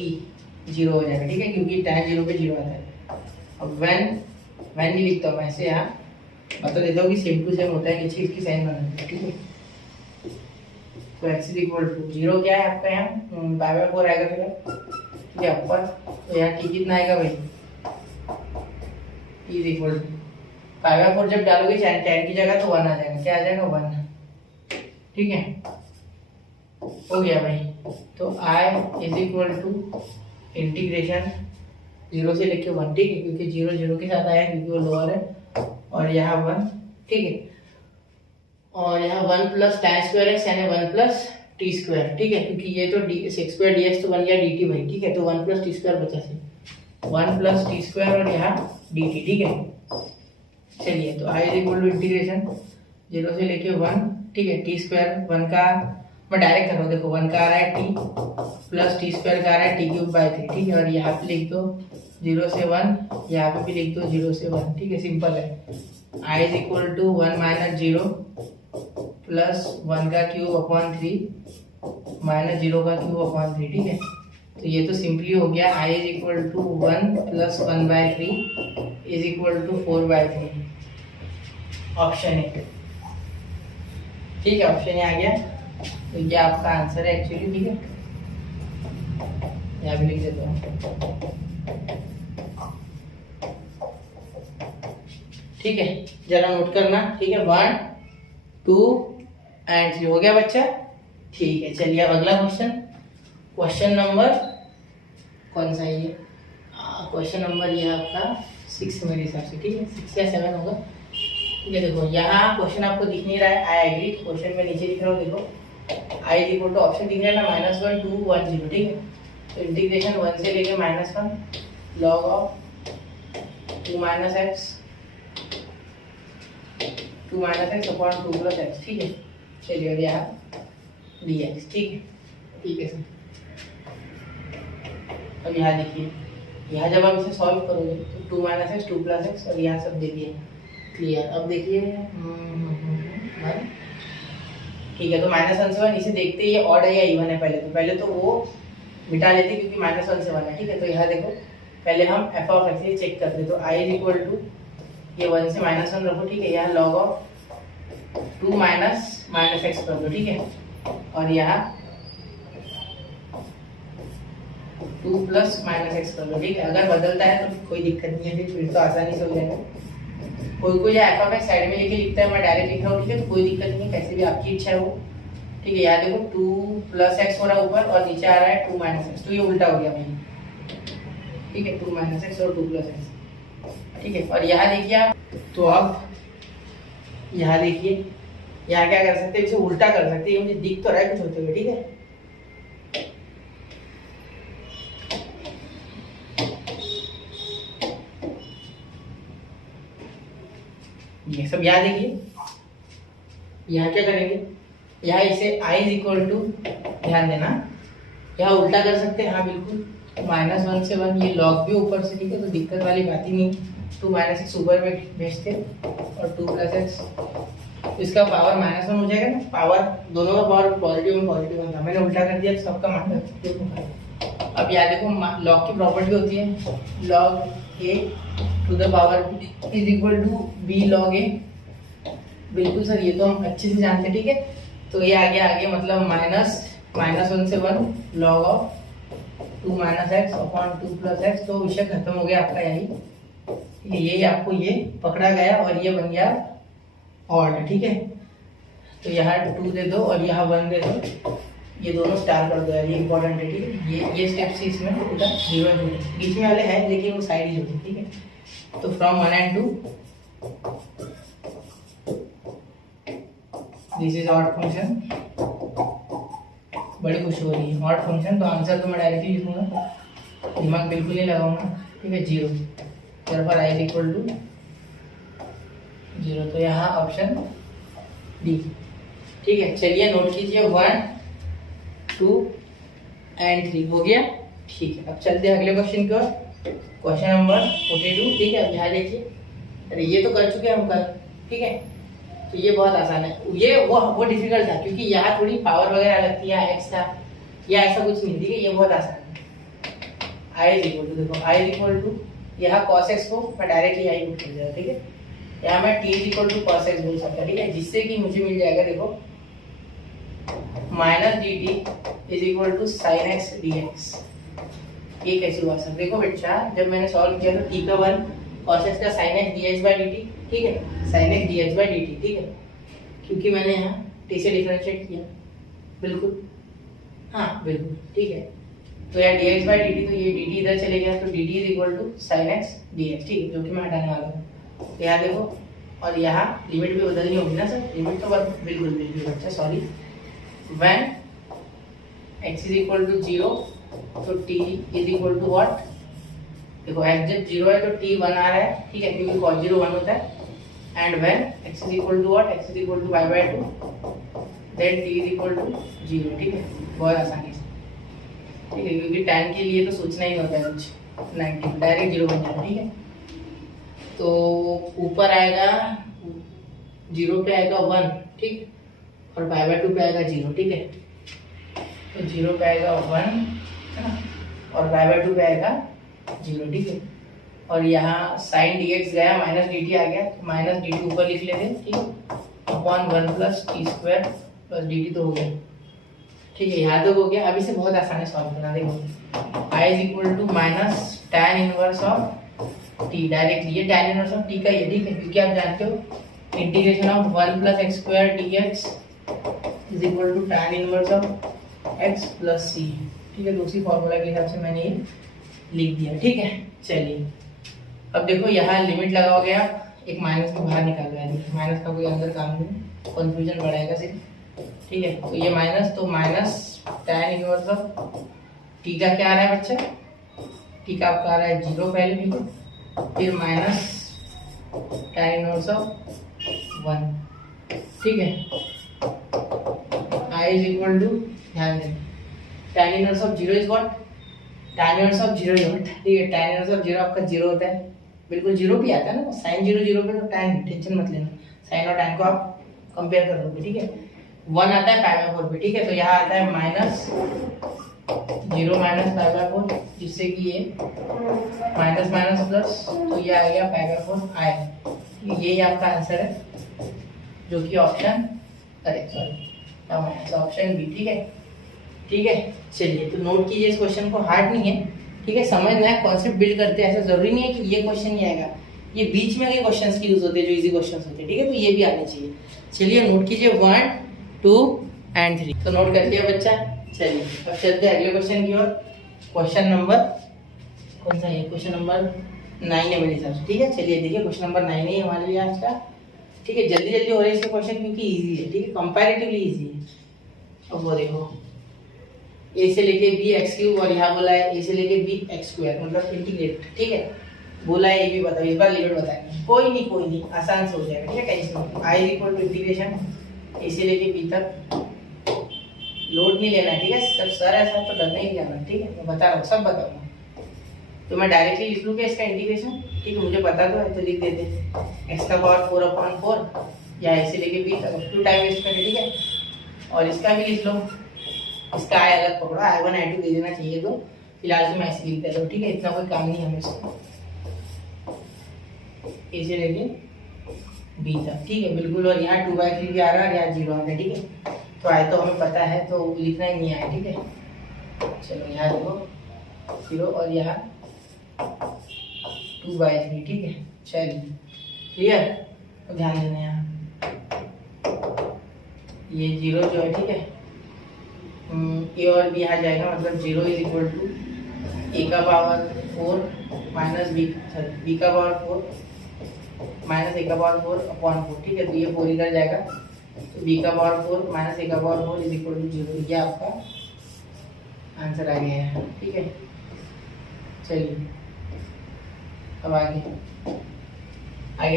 0 हो जाएगा, ठीक है, क्योंकि tan 0 पे 0 आता है। अब when नहीं लिखता हूँ मैं ऐसे, यहाँ बता देता हूँ कि सेम टू सेम होता है, नीचे इसकी साइन बनाना है, ठीक है। तो x = 0 क्या है आपका, यहाँ π/4 आएगा फिर, ठीक है, ऊपर, तो यहाँ t कितना आएगा भाई, t = π/4 जब डालोगे tan की जगह तो 1 आ जाएगा, क्या आ जाएगा 1, ठीक है, हो गया भाई। तो i = इंटीग्रेशन 0 से लेके 1, ठीक है, क्योंकि 0 0 के साथ आया क्योंकि वो लोअर है, और यहाँ 1, ठीक है, और यहाँ 1 + tan² x यानी 1 + t², ठीक है, क्योंकि ये तो sec² dx तो बन गया dt भाई, ठीक है, तो 1 + t² बचा से 1 + t² और यहाँ dt, ठीक है। चलिए तो i = इंटीग्रेशन 0 से लेके 1, ठीक है, t² 1 का मैं डायरेक्ट कर रहा हूँ, देखो 1 का आ रहा है t + t² का आ रहा है t³/3, ठीक है, और यहाँ पे लिख दो 0 से 1, यहाँ पे भी लिख दो 0 से 1, ठीक है, सिंपल है। i = 1 - 0 + 1 का क्यूब/3 - 0 का क्यूब/3, ठीक है, तो ये तो सिंपली हो गया, i = 1 + 1/3 = 4/3, ऑप्शन ए, ठीक है, ऑप्शन ए आ गया, तो ये आपका आंसर है एक्चुअली, ठीक है, यहाँ भी लिख देता हूँ, ठीक है, जरा नोट करना, ठीक है, 1 2 एंड 3 हो गया बच्चा, ठीक है। चलिए अब अगला क्वेश्चन नंबर कौन सा है ये, क्वेश्चन नंबर ये आपका 6 मेरे हिसाब से, ठीक है, 6 या 7 होगा, ठीक है। देखो यहाँ क्वेश्चन आपको दिख नहीं रहा है, आई एग्री, क्वेश्चन में नीचे लिख रहा हूँ, देखो i = ऑप्शन दिख रहा है ना, -1 2 1 0, ठीक है, तो इंटीग्रेशन 1 से लेके -1 log of 2 - x 2 - x upon 2 + x, ठीक है। चलिए और यहाँ dx, ठीक है, ठीक है सर। अब यहाँ देखिए, यहाँ जब आप इसे सॉल्व करोगे तो 2 - x 2 + x और यहाँ सब दे दिए, क्लियर। अब देखिए ठीक है, तो -1 से 1 इसे देखते ही ये ऑड है या इवन है, पहले तो वो मिटा लेते क्योंकि -1 से 1 है, ठीक है। तो यहाँ देखो पहले हम f(x) चेक करते, तो i = ये 1 से -1 रखो, ठीक है, यहाँ log of 2 - x कर दो, ठीक है, और यहाँ 2 + -x कर दो, ठीक है। अगर बदलता है तो कोई दिक्कत नहीं है, फिर तो आसानी से हो जाएगा। कोई f(x) साइड में लेके लिखता है, मैं डायरेक्ट लिख रहा हूँ, ठीक है, तो कोई दिक्कत नहीं है, कैसे भी आपकी इच्छा है वो, ठीक है। यहाँ देखो 2 + x हो रहा है ऊपर और नीचे आ रहा है 2 - x, तो ये उल्टा हो गया भाई, ठीक है, 2 - x और 2 + x, ठीक है। और यहाँ देखिए आप, तो अब यहाँ देखिए, यहाँ क्या कर सकते हैं, इसे उल्टा कर सकते हैं, मुझे दिख तो रहा है कुछ होते हुए, ठीक है। ये सब यहाँ देखिए, यहाँ क्या करेंगे, यहाँ इसे i इज इक्वल टू, ध्यान देना, यहाँ उल्टा कर सकते हैं, हाँ बिल्कुल, -1 से 1, ये लॉग भी ऊपर से, ठीक है, तो दिक्कत वाली बात ही नहीं। 2 -x ऊपर में भेजते और 2 + x, इसका पावर -1 हो जाएगा ना, पावर दोनों का पावर पॉजिटिव में पॉजिटिव था, मैंने उल्टा कर दिया तो सबका माइनस। अब यहाँ देखो लॉग की प्रॉपर्टी होती है, log a to the power is equal to b log a, बिल्कुल सर, ये तो हम अच्छे से जानते हैं, ठीक है। तो ये आगे मतलब -1 से 1 log of 2 - x upon 2 + x, तो विषय खत्म हो गया आपका यही। ये आपको ये पकड़ा गया और ये बन गया ऑड, ठीक है। तो यहाँ 2 दे दो और यहाँ 1 दे दो, ये दोनों स्टार कर दो यार, ये इंपॉर्टेंट है, ठीक है। ये स्टेप्स इसमें उधर 0 बीच में वाले हैं, लेकिन वो साइड ही होते, ठीक है। तो from 1 and 2 this is odd function, बड़ी खुशी हो रही है ऑड फंक्शन। तो आंसर तो मैं डायरेक्टली लिखूंगा, दिमाग बिल्कुल नहीं लगाऊंगा, ठीक है, 0, therefore i is equal to 0। तो यहाँ ऑप्शन डी, ठीक है। चलिए नोट कीजिए, 1, 2 and 3 हो गया, ठीक है। अब चलते हैं अगले क्वेश्चन की ओर, क्वेश्चन नंबर 42, ठीक है। अब यहाँ देखिए, अरे ये तो कर चुके हैं हम कल, ठीक है। तो ये बहुत आसान है, ये वो डिफिकल्ट था क्योंकि यहाँ थोड़ी पावर वगैरह लगती है, एक्स था, या ऐसा कुछ नहीं, ठीक है। ये बहुत आसान है। i इज इक्वल टू, देखो i इज इक्वल टू, यहाँ cos x को मैं डायरेक्टली आई पुट कर दिया, ठीक है। यहाँ मैं t is equal to cos x बोल सकता, ठीक है, जिससे कि मुझे मिल जाएगा, देखो -dt is equal to sin x dx। ये कैसे हुआ सर? देखो बच्चा, जब मैंने सॉल्व किया तो t का 1 cos x का sin x dx/dt, ठीक है, sin x dx/dt, ठीक है, क्योंकि मैंने यहाँ t से डिफरेंशिएट किया, बिल्कुल, हाँ बिल्कुल, ठीक है। तो यहाँ dx/dt, तो ये dt इधर चले गया, तो dt is equal to sin x dx, ठीक है, जो कि मैं हटाने वाला हूँ। तो यहाँ देखो, और यहाँ लिमिट भी बदलनी होगी ना सर, लिमिट तो बिल्कुल बच्चा, sorry, when x is equal to 0, तो t is equal to what, देखो x जब 0 है तो t 1 आ रहा है, ठीक है, क्योंकि cos 0 1 होता है। And when x is equal to what, x is equal to y/2, then t is equal to 0, ठीक है। बहुत आसानी से, ठीक है, क्योंकि tan के लिए तो सोचना ही होता है कुछ, 90 डायरेक्ट 0 बन जाता है, ठीक है। तो ऊपर आएगा 0 पे आएगा 1, ठीक, और y/2 पे आएगा 0, ठीक है। तो 0 पे आएगा 1 है ना, और y/2 पे आएगा 0, ठीक है। और यहाँ sin dx गया, -dt आ गया, तो -dt ऊपर लिख लेते हैं, ठीक, अपॉन 1 + t² + dt तो हो गया, ठीक है। यहाँ तक हो गया। अभी से बहुत आसान है सॉल्व करना, देखो i is equal to -tan inverse of t, directly ये tan इनवर्स ऑफ t का ये, ठीक है, क्योंकि आप जानते हो integration of 1 + x² dx is equal to tan inverse of x + c, ठीक है। तो उसी फॉर्मूला के हिसाब से मैंने ये लिख दिया, ठीक है। चलिए अब देखो, यहाँ लिमिट लगाओगे आप, एक माइनस को बाहर निकाल रहा है, माइनस का कोई अंदर काम नहीं, कंफ्यूजन बढ़ाएगा सिर्फ, ठीक है। तो ये माइनस, तो -tan इनवर्स ऑफ t का क्या आ रहा है बच्चा, t का आपका आ रहा है 0 पहले, ठीक है, फिर -tan इनवर्स ऑफ 1, ठीक है। i इज इक्वल टू, ध्यान दें, tan inverse of 0 is what, tan inverse of 0 is what, ठीक है। tan इनवर्स ऑफ 0 आपका 0 होता है, बिल्कुल 0 भी आता है ना, sin 0 0 पे, तो tan टेंशन मत लेना, sin और tan को आप कंपेयर कर लोगे, ठीक है। 1 आता है π/4 पे, ठीक है। तो यहाँ आता है -0 π/4, जिससे कि ये माइनस माइनस प्लस, तो ये आ गया π/4 i, यही आपका आंसर है, जो कि ऑप्शन, अरे सॉरी, ऑप्शन बी, ठीक है, ठीक है। चलिए तो नोट कीजिए, इस क्वेश्चन को हार्ड नहीं है, ठीक है, समझना है, कॉन्सेप्ट बिल्ड करते हैं, ऐसा जरूरी नहीं है कि ये क्वेश्चन ही आएगा, ये बीच में के क्वेश्चंस की यूज होते हैं जो इजी क्वेश्चंस होते हैं, ठीक है, तो ये भी आने चाहिए। चलिए नोट कीजिए 1, 2 and 3, तो नोट कर लिया बच्चा। चलिए अब चलते हैं अगले क्वेश्चन की ओर, क्वेश्चन नंबर कौन सा है, क्वेश्चन नंबर 9 है मेरे हिसाब से, ठीक है। चलिए देखिए क्वेश्चन नंबर 9 ही है हमारे लिए आज का, ठीक है। जल्दी जल्दी हो रहे इसके क्वेश्चन क्योंकि इजी है, ठीक है, कंपैरेटिवली इजी है। अब वो देखो a से लेके b x क्यूब और यहाँ बोला है a से लेके b x स्क्वायर, मतलब इंटीग्रेट, ठीक है। बोला है ये भी बताओ, इस बार लिमिट बताएंगे, कोई नहीं आसान से हो जाएगा, ठीक है। Tension i equal to integration a से लेके b तक, लोड नहीं लेना, ठीक है। सब सर ऐसा तो डरना ही जाना, ठीक है। मैं बता रहा हूँ, सब बताऊंगा। तो मैं डायरेक्टली लिख लूँगा इसका इंटीग्रेशन, ठीक है, मुझे पता तो है, तो लिख देते x का पावर 4/4 या a से लेके b तक, टू टाइम वेस्ट करें, ठीक है। और इसका भी लिख लो, इसका i अलग पकड़ो, i1 i2 दे देना चाहिए, तो फिलहाल से मैं ऐसे लिख देता हूँ, ठीक है। इतना कोई काम नहीं है हमें इसका, a से लेके b तक, ठीक है, बिल्कुल। और यहाँ 2/3 भी आ रहा है, यहाँ 0 आ रहा है, ठीक है। तो आए तो हमें पता है, तो लिखना ही नहीं आया, ठीक है। चलो यहाँ देखो 0 और यहाँ 2/3, ठीक है। चलिए क्लियर, तो ध्यान देना यहाँ ये 0 जो है, ठीक है, ए और बी यहाँ जाएगा, मतलब 0 इज इक्वल टू a का पावर 4 माइनस b का पावर 4 माइनस a का पावर 4/4, ठीक है। तो ये 4 इधर जाएगा, तो b का पावर 4 माइनस a का पावर 4 इज इक्वल टू 0। ये आपका आंसर आ गया है, ठीक है। चलिए अब आगे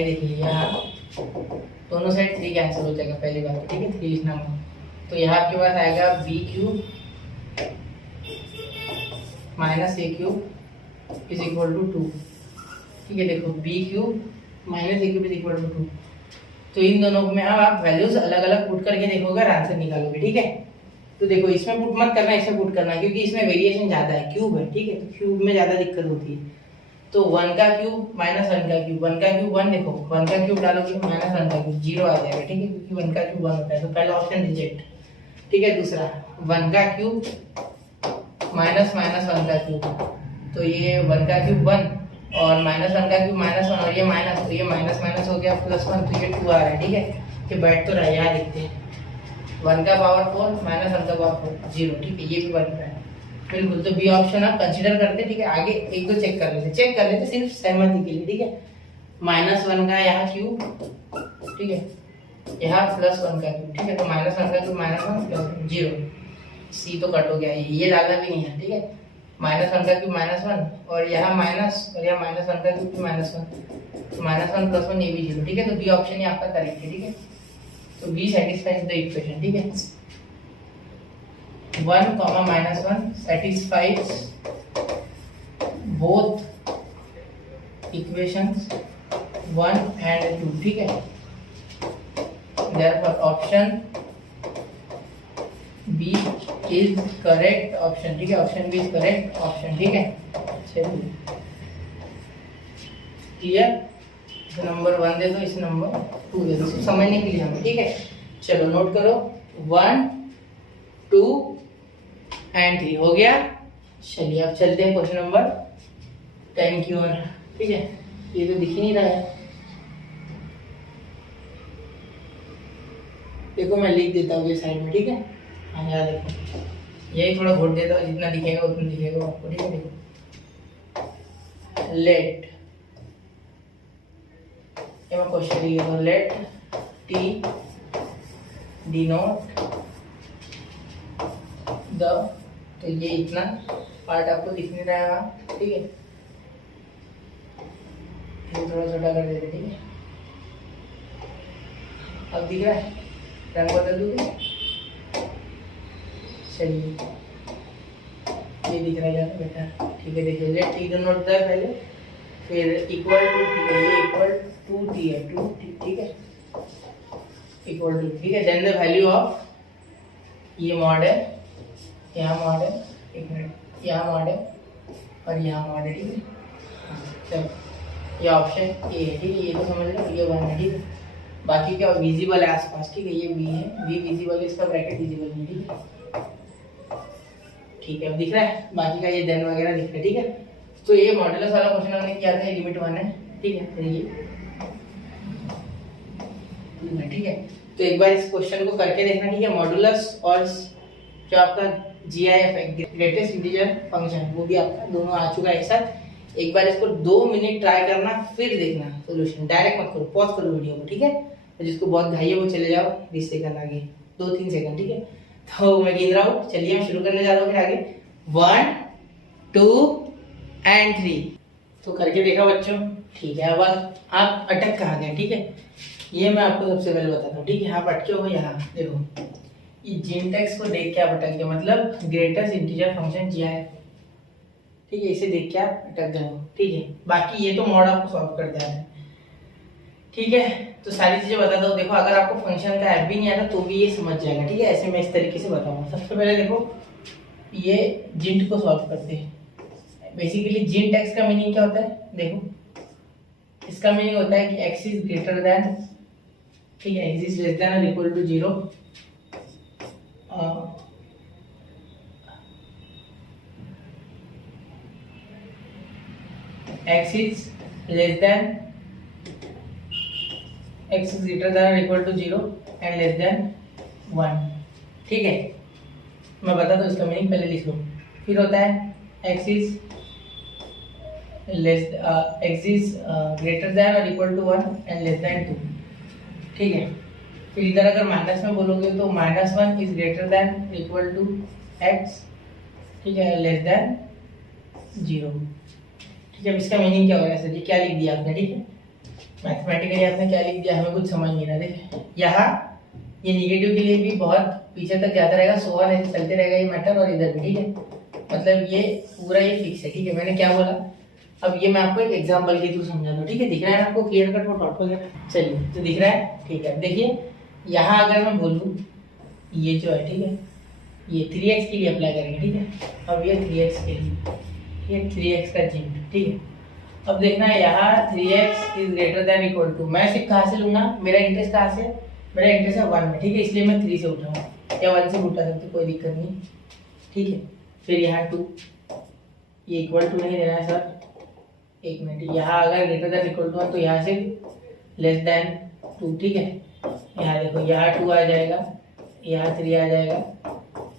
देखिए, यहाँ दोनों साइड 3 का आंसर हो जाएगा पहली बात, ठीक है। 3 लिखना होगा, तो यहाँ आपके पास आएगा b cube minus a cube is equal to 2, ठीक है। देखो b cube minus a cube is equal to 2, तो इन दोनों में अब आप वैल्यूज अलग अलग पुट करके देखोगे और आंसर निकालोगे, ठीक है। तो देखो इसमें पुट मत करना, इसमें पुट करना, क्योंकि इसमें वेरिएशन ज़्यादा है, क्यूब है, ठीक है। तो क्यूब में ज़्यादा दिक्कत होती है। तो 1 का क्यूब माइनस 1 का क्यूब, 1 का क्यूब 1, देखो 1 का क्यूब डालोगे माइनस 1 का क्यूब 0 आ जाएगा, ठीक है, क्योंकि 1 का क्यूब 1 होता है, तो पहला ऑप्शन रिजेक्ट, ठीक है। दूसरा 1 का क्यूब माइनस 1 का क्यूब, तो ये 1 का क्यूब 1 और माइनस 1 का क्यूब माइनस 1 और ये माइनस, तो ये माइनस हो गया प्लस 1, तो ये 2 आ रहा है, ठीक है। कि बैठ तो रहा है, यहाँ लिखते हैं 1 का पावर 4 माइनस 1 का पावर 4 0, ठीक है। ये भी बन रहा है बिल्कुल, तो बी ऑप्शन आप कंसीडर करते, ठीक है। आगे एक दो चेक कर लेते सिर्फ सहमति के लिए, ठीक है। माइनस 1 का यहाँ क्यूब, ठीक है, यहाँ प्लस 1 का क्यूब, ठीक है। तो माइनस 1 का क्यूब माइनस 1 प्लस 0, सी तो कट हो गया, ये डालना भी नहीं है, ठीक है। माइनस 1 का क्यूब माइनस 1 और यहाँ माइनस, और यहाँ माइनस 1 का क्यूब माइनस 1, तो माइनस 1 प्लस 1 ये भी 0, ठीक है। तो बी ऑप्शन ही आपका करेक्ट है, ठीक है। तो बी सेटिस्फाइज द इक्वेशन, ठीक है। 1, -1 satisfies both equations 1 and 2, ठीक है। Therefore option B is correct option, ठीक है। Option B is correct option, ठीक है। चलिए क्लियर, इसे नंबर 1 दे दो, इसे नंबर 2 दे दो, समझने के लिए हमें, ठीक है। चलो नोट करो 1 2 एंड 3 हो गया। चलिए अब चलते हैं क्वेश्चन नंबर 10 की ओर, ठीक है। ये तो दिख ही नहीं रहा है, देखो मैं लिख देता हूँ ये साइड में, ठीक है। हाँ यार देखो यही थोड़ा घोट देता हूँ, जितना दिखेगा उतना दिखेगा आपको, ठीक है। देखो लेट, ये मैं क्वेश्चन लिख देता हूँ, लेट टी डिनोट द, तो ये इतना पार्ट आपको दिख नहीं रहा है, ठीक है। ये थोड़ा छोटा कर देते, ठीक है। अब दिख रहा है, रंग बदल दूंगे, चलिए ये दिख रहा है बेटा, ठीक है। देखिए लेट टी डिनोट द पहले, फिर इक्वल टू टी, ये इक्वल टू टी है, 2t, ठीक है, इक्वल टू, ठीक है। देन द वैल्यू ऑफ, ये मॉड है, यहाँ मॉड है, एक मिनट, यहाँ मॉड है और यहाँ मॉड है, ठीक है। चलो ये ऑप्शन ए है, ठीक है, ये तो समझ लो, ये 1 है, ठीक है। बाकी क्या विजिबल है आसपास, ठीक है, ये बी है, बी विजिबल है, इसका ब्रैकेट विजिबल नहीं, ठीक है, ठीक है। अब दिख रहा है, बाकी का ये देन वगैरह दिख रहा है, ठीक है। तो ये मॉडुलस वाला क्वेश्चन हमने किया था, लिमिट 1 है, ठीक है, फिर ये 2 है, ठीक है। तो एक बार इस क्वेश्चन को करके देखना, ठीक है। मॉडुलस और जो आपका GIF है, ग्रेटेस्ट इंटीजर फंक्शन, वो भी आपका दोनों आ चुका है एक साथ। एक बार इसको 2 मिनट ट्राई करना, फिर देखना सोल्यूशन, डायरेक्ट मत करो, पॉज करो वीडियो को, ठीक है। तो जिसको बहुत घाई है वो चले जाओ 20 सेकंड आगे, 2-3 सेकंड, ठीक है। तो मैं गिन रहा हूँ, चलिए मैं शुरू करने जा रहा हूँ फिर आगे। 1 2 एंड 3। तो करके देखा बच्चों, ठीक है। अब आप अटक कहाँ गए, ठीक है, ये मैं आपको सबसे पहले बताता हूँ, ठीक है। आप अटके हो यहाँ, देखो ये जिनटेक्स को देख के आप अटक गए, मतलब ग्रेटेस्ट इंटीजर फंक्शन GIF, ठीक है, इसे देख के आप अटक गए हो, ठीक है। बाकी ये तो मॉड आपको सॉल्व कर दिया है, ठीक है। तो सारी चीजें बताता हूँ, देखो अगर आपको फंक्शन का ऐप भी नहीं आता तो भी ये समझ जाएगा, ठीक है। ऐसे मैं इस तरीके से बताऊंगा। सबसे पहले देखो ये जिंट को सॉल्व करते हैं। बेसिकली जिनटेक्स का मीनिंग क्या होता है, देखो इसका मीनिंग होता है कि x इज ग्रेटर देन, ठीक है, x इज लेस देन और equal to 0, x is less than, x is greater than or equal to 0 and less than 1, ठीक है। मैं बता दूं इसका मीनिंग, पहले लिख लो। फिर होता है x is greater than or equal to 1 and less than 2, ठीक है। फिर इधर अगर माइनस में बोलोगे तो -1 is greater than equal to x, ठीक है, लेस देन 0, ठीक है। अब इसका मीनिंग क्या हो रहा है सर, ये क्या लिख दिया आपने, ठीक है, मैथमेटिकली आपने क्या लिख दिया, हमें कुछ समझ नहीं रहा। देखिए यहाँ ये निगेटिव के लिए भी बहुत पीछे तक जाता रहेगा, 100 ऐसे चलते रहेगा ये मैटर, और इधर भी, ठीक है, मतलब ये पूरा ये फिक्स है, ठीक है। मैंने क्या बोला, अब ये मैं आपको एक एग्जांपल के थ्रू समझा दूं, ठीक है। दिख रहा है आपको क्लियर कट वो डॉट वगैरह, चलिए तो दिख रहा है, ठीक है। देखिए यहाँ अगर मैं बोलूँ ये जो है, ठीक है, ये 3x के लिए अप्लाई करेंगे, ठीक है। अब ये 3x के लिए, ये 3x का जिंट, ठीक है। अब देखना है यहाँ 3x is greater than equal to, मैं सिर्फ कहाँ से लूंगा, मेरा इंटरेस्ट कहाँ से, मेरा इंटरेस्ट है 1 में, ठीक है, इसलिए मैं 3 से उठाऊंगा, या 1 से उठा सकते, कोई दिक्कत नहीं, ठीक है। फिर यहाँ 2, ये इक्वल टू नहीं देना है सर, एक मिनट, यहाँ अगर ग्रेटर देन इक्वल टू है तो यहाँ से लेस देन 2, ठीक है। यहाँ देखो यहाँ 2 आ जाएगा, यहाँ 3 आ जाएगा,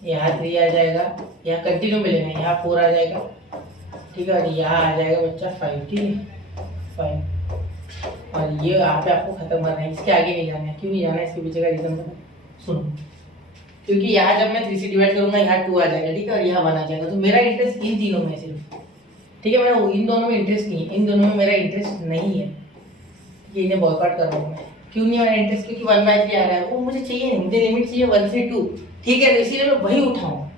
यहाँ 3 आ जाएगा, यहाँ कंटिन्यू मिलेगा, यहाँ 4 आ जाएगा, ठीक है, और यहाँ आ जाएगा बच्चा 5, ठीक है, 5। और ये यहाँ पे आपको खत्म करना है, इसके आगे नहीं जाना है। क्यों नहीं जाना है, इसके पीछे का रीजन बता, सुनो। क्योंकि यहाँ जब मैं 3 से डिवाइड करूंगा यहाँ 2 आ जाएगा, ठीक है, और यहाँ 1 आ जाएगा, तो मेरा इंटरेस्ट इन तीनों में सिर्फ, ठीक है। मेरा इन दोनों में इंटरेस्ट नहीं है, इन दोनों में मेरा इंटरेस्ट नहीं है, ये इन्हें बॉयकॉट कर रहा हूँ मैं। क्यों नहीं मेरा इंटरेस्ट, क्योंकि 1/3 आ रहा है, वो मुझे चाहिए नहीं, मुझे लिमिट चाहिए 1 से 2, ठीक है, तो इसीलिए मैं वही उठाऊँ,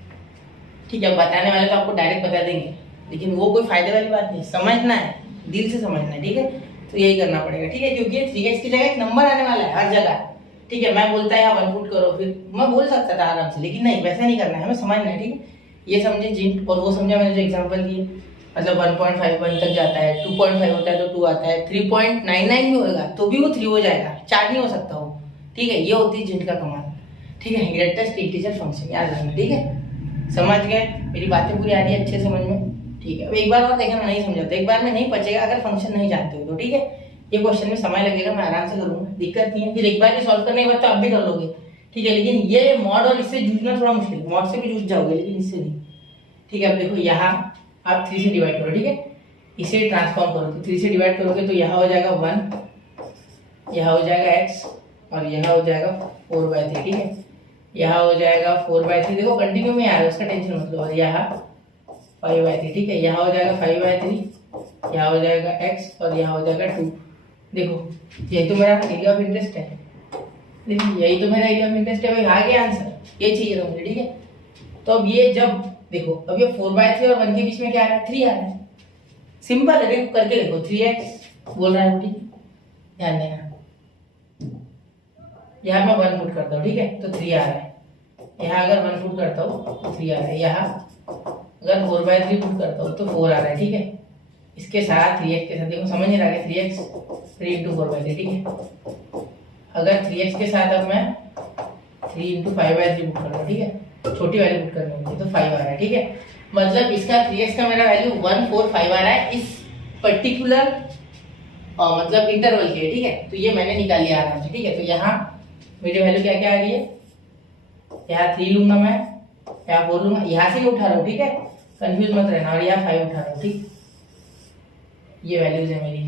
ठीक है। बताने वाले तो आपको डायरेक्ट बता देंगे, लेकिन वो कोई फायदे वाली बात नहीं, समझना है, दिल से समझना है, ठीक है। तो यही करना पड़ेगा, ठीक है, क्योंकि 3x की जगह एक नंबर आने वाला है हर जगह, ठीक है। मैं बोलता है यहाँ 1 पुट करो, फिर मैं बोल सकता था आराम से, लेकिन नहीं, वैसा नहीं करना है, हमें समझना है, ठीक है। ये समझे जिंट, और वो समझा मैंने जो एग्जाम्पल दिए, मतलब 1.51 तक जाता है, 2.5 होता है तो 2 आता है, 3.99 भी होगा तो भी वो 3 हो जाएगा, 4 नहीं हो सकता वो, ठीक है। ये होती है जिंट का कमाल, ठीक है, ग्रेटेस्ट इंटीजर फंक्शन, याद रखना, ठीक है। समझ गए, मेरी बातें पूरी आ रही है अच्छे समझ में, ठीक है। अब एक बार और देखना, नहीं समझाता, एक बार में नहीं पचेगा अगर फंक्शन नहीं जानते हो तो, ठीक है। ये क्वेश्चन में समय लगेगा, मैं आराम से करूंगा, दिक्कत नहीं है। फिर एक बार ये सॉल्व करने के बाद तो आप भी कर लोगे, ठीक है। लेकिन ये मॉड और इससे जूझना थोड़ा मुश्किल, मॉड से भी जूझ जाओगे लेकिन इससे नहीं, ठीक है। अब देखो यहाँ आप 3 से डिवाइड करो, ठीक है, इसे ट्रांसफॉर्म करो, तो 3 से डिवाइड करोगे तो यहाँ हो जाएगा 1, यहाँ हो जाएगा x, और यहाँ हो जाएगा 4/3, ठीक है। यहाँ हो जाएगा 4/3, देखो कंटिन्यू में आ रहा है, उसका टेंशन मत लो, और यहाँ 5/3, ठीक है। यहाँ हो जाएगा 5/3, यहाँ हो जाएगा x, और यहाँ हो जाएगा 2। देखो यही तो मेरा एरिया ऑफ इंटरेस्ट है, देखो यही तो मेरा एरिया ऑफ इंटरेस्ट है भाई, आ गया आंसर, ये चाहिए था मुझे, ठीक है। तो अब ये जब देखो, अब ये 4/3 और 1 के बीच में क्या आ रहा है, 3 आ रहा है, सिंपल है, देखो करके देखो, 3x बोल रहा है, ठीक है, ध्यान देना। यहाँ मैं 1 पुट करता हूँ, ठीक है, तो 3 आ रहा है, यहाँ अगर 1 पुट करता हूँ तो 3 आ रहा है, यहाँ अगर 4/3 पुट करता हूँ तो 4 आ रहा है, ठीक है। इसके साथ 3x के साथ देखो, समझ नहीं रहा है, 3x 3 × 4/3, ठीक है। अगर 3x के साथ अब मैं 3 × 5/3 पुट करता हूँ, ठीक है, छोटी वाली पुट करनी होगी तो 5 आ रहा है, ठीक है। मतलब इसका 3x का मेरा वैल्यू 1 4 5 आ रहा है इस पर्टिकुलर मतलब इंटरवल के, ठीक है। तो ये मैंने निकाल लिया आराम से, ठीक है। तो यहाँ मेरी वैल्यू क्या क्या आ रही है, यहाँ 3 लूंगा मैं, यहाँ 4 लूंगा, यहाँ से ही उठा रहा हूँ, ठीक है, कंफ्यूज मत रहना, और यहाँ 5 उठा रहा हूँ, ठीक। ये वैल्यूज है मेरी,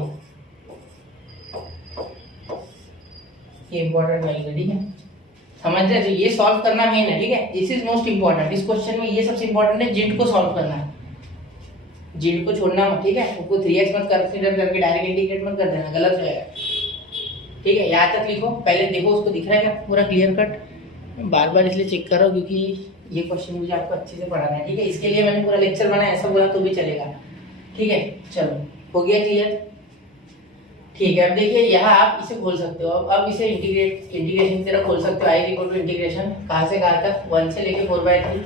ये इंपॉर्टेंट वैल्यू है, ठीक है, समझ रहे? तो ये सॉल्व करना मेन है, ठीक है, दिस इज मोस्ट इंपॉर्टेंट। इस क्वेश्चन में ये सबसे इंपॉर्टेंट है, जिंट को सॉल्व करना है, जिंट को छोड़ना मत, ठीक है, उसको 3x मत कंसीडर करके डायरेक्ट इंटीग्रेट मत कर देना, गलत हो जाएगा, ठीक है। यहाँ तक लिखो, पहले देखो उसको दिख रहा है क्या पूरा क्लियर कट, बार बार इसलिए चेक करो क्योंकि ये क्वेश्चन मुझे आपको अच्छे से पढ़ाना है, ठीक है, इसके लिए मैंने पूरा लेक्चर बनाया, ऐसा बोला तो भी चलेगा, ठीक है। चलो हो गया क्लियर, ठीक है। अब देखिए यहाँ आप इसे खोल सकते हो, अब इसे इंटीग्रेशन की तरह खोल सकते हो, आई इक्वल टू इंटीग्रेशन कहाँ से कहाँ तक, 1 से लेके 4/3,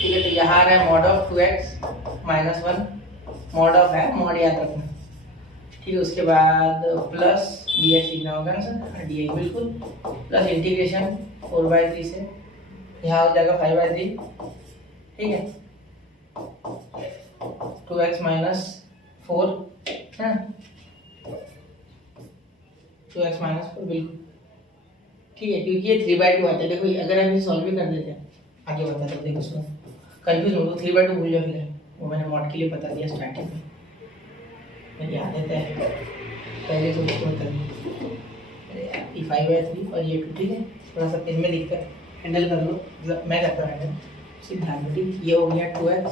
ठीक है। तो यहाँ आ रहा है mod of 2x minus 1, mod of है, मॉड याद रखना, ठीक है। उसके बाद प्लस dx लिखना होगा ना सर, dx बिल्कुल, प्लस इंटीग्रेशन 4/3 से यहाँ हो जाएगा 5/3, ठीक है, 2x माइनस 4 है ना, 2x माइनस 4 बिल्कुल, ठीक है, क्योंकि ये 3/2 आता है। देखो अगर हम इसे सॉल्व भी कर देते हैं, आगे बता दो, देखो सुनो, कंफ्यूज हो तो 3/2 भूल जाओ, फिर वो मैंने मॉड के लिए बता दिया स्टार्टिंग में, मेरी आदत है पहले तो उसको बता दिया, अरे यार ये 5/3 और ये 2, ठीक है, थोड़ा सा पेन में दिक्कत, हैंडल कर लो, मैं करता हूँ हैंडल, सीधा ध्यान, ठीक, ये हो गया 2x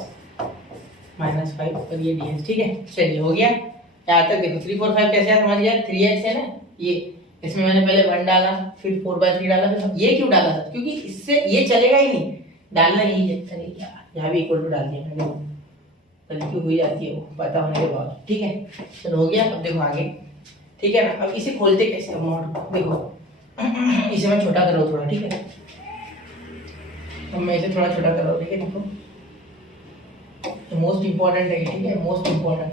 माइनस 5 और ये dx, ठीक है। चलिए हो गया, यहाँ तक देखो 3 4 5 कैसे है समझ गया, 3x है ना, ये इसमें मैंने पहले 1 डाला, फिर 4/3 डाला, फिर ये क्यों डाला था, क्योंकि इससे ये चलेगा ही नहीं, डालना ही है, अरे यार यहाँ भी इक्वल टू डाल दिया मैंने, गलती हुई जाती है वो पता होने के बाद, ठीक है। चलो हो गया, अब देखो आगे, ठीक है ना। अब इसे खोलते कैसे, मॉड देखो, इसे मैं छोटा कर रहा हूँ थोड़ा, ठीक है, अब मैं इसे थोड़ा छोटा कर रहा हूँ, ठीक है, देखो मोस्ट इंपॉर्टेंट है, ठीक है, मोस्ट इंपॉर्टेंट,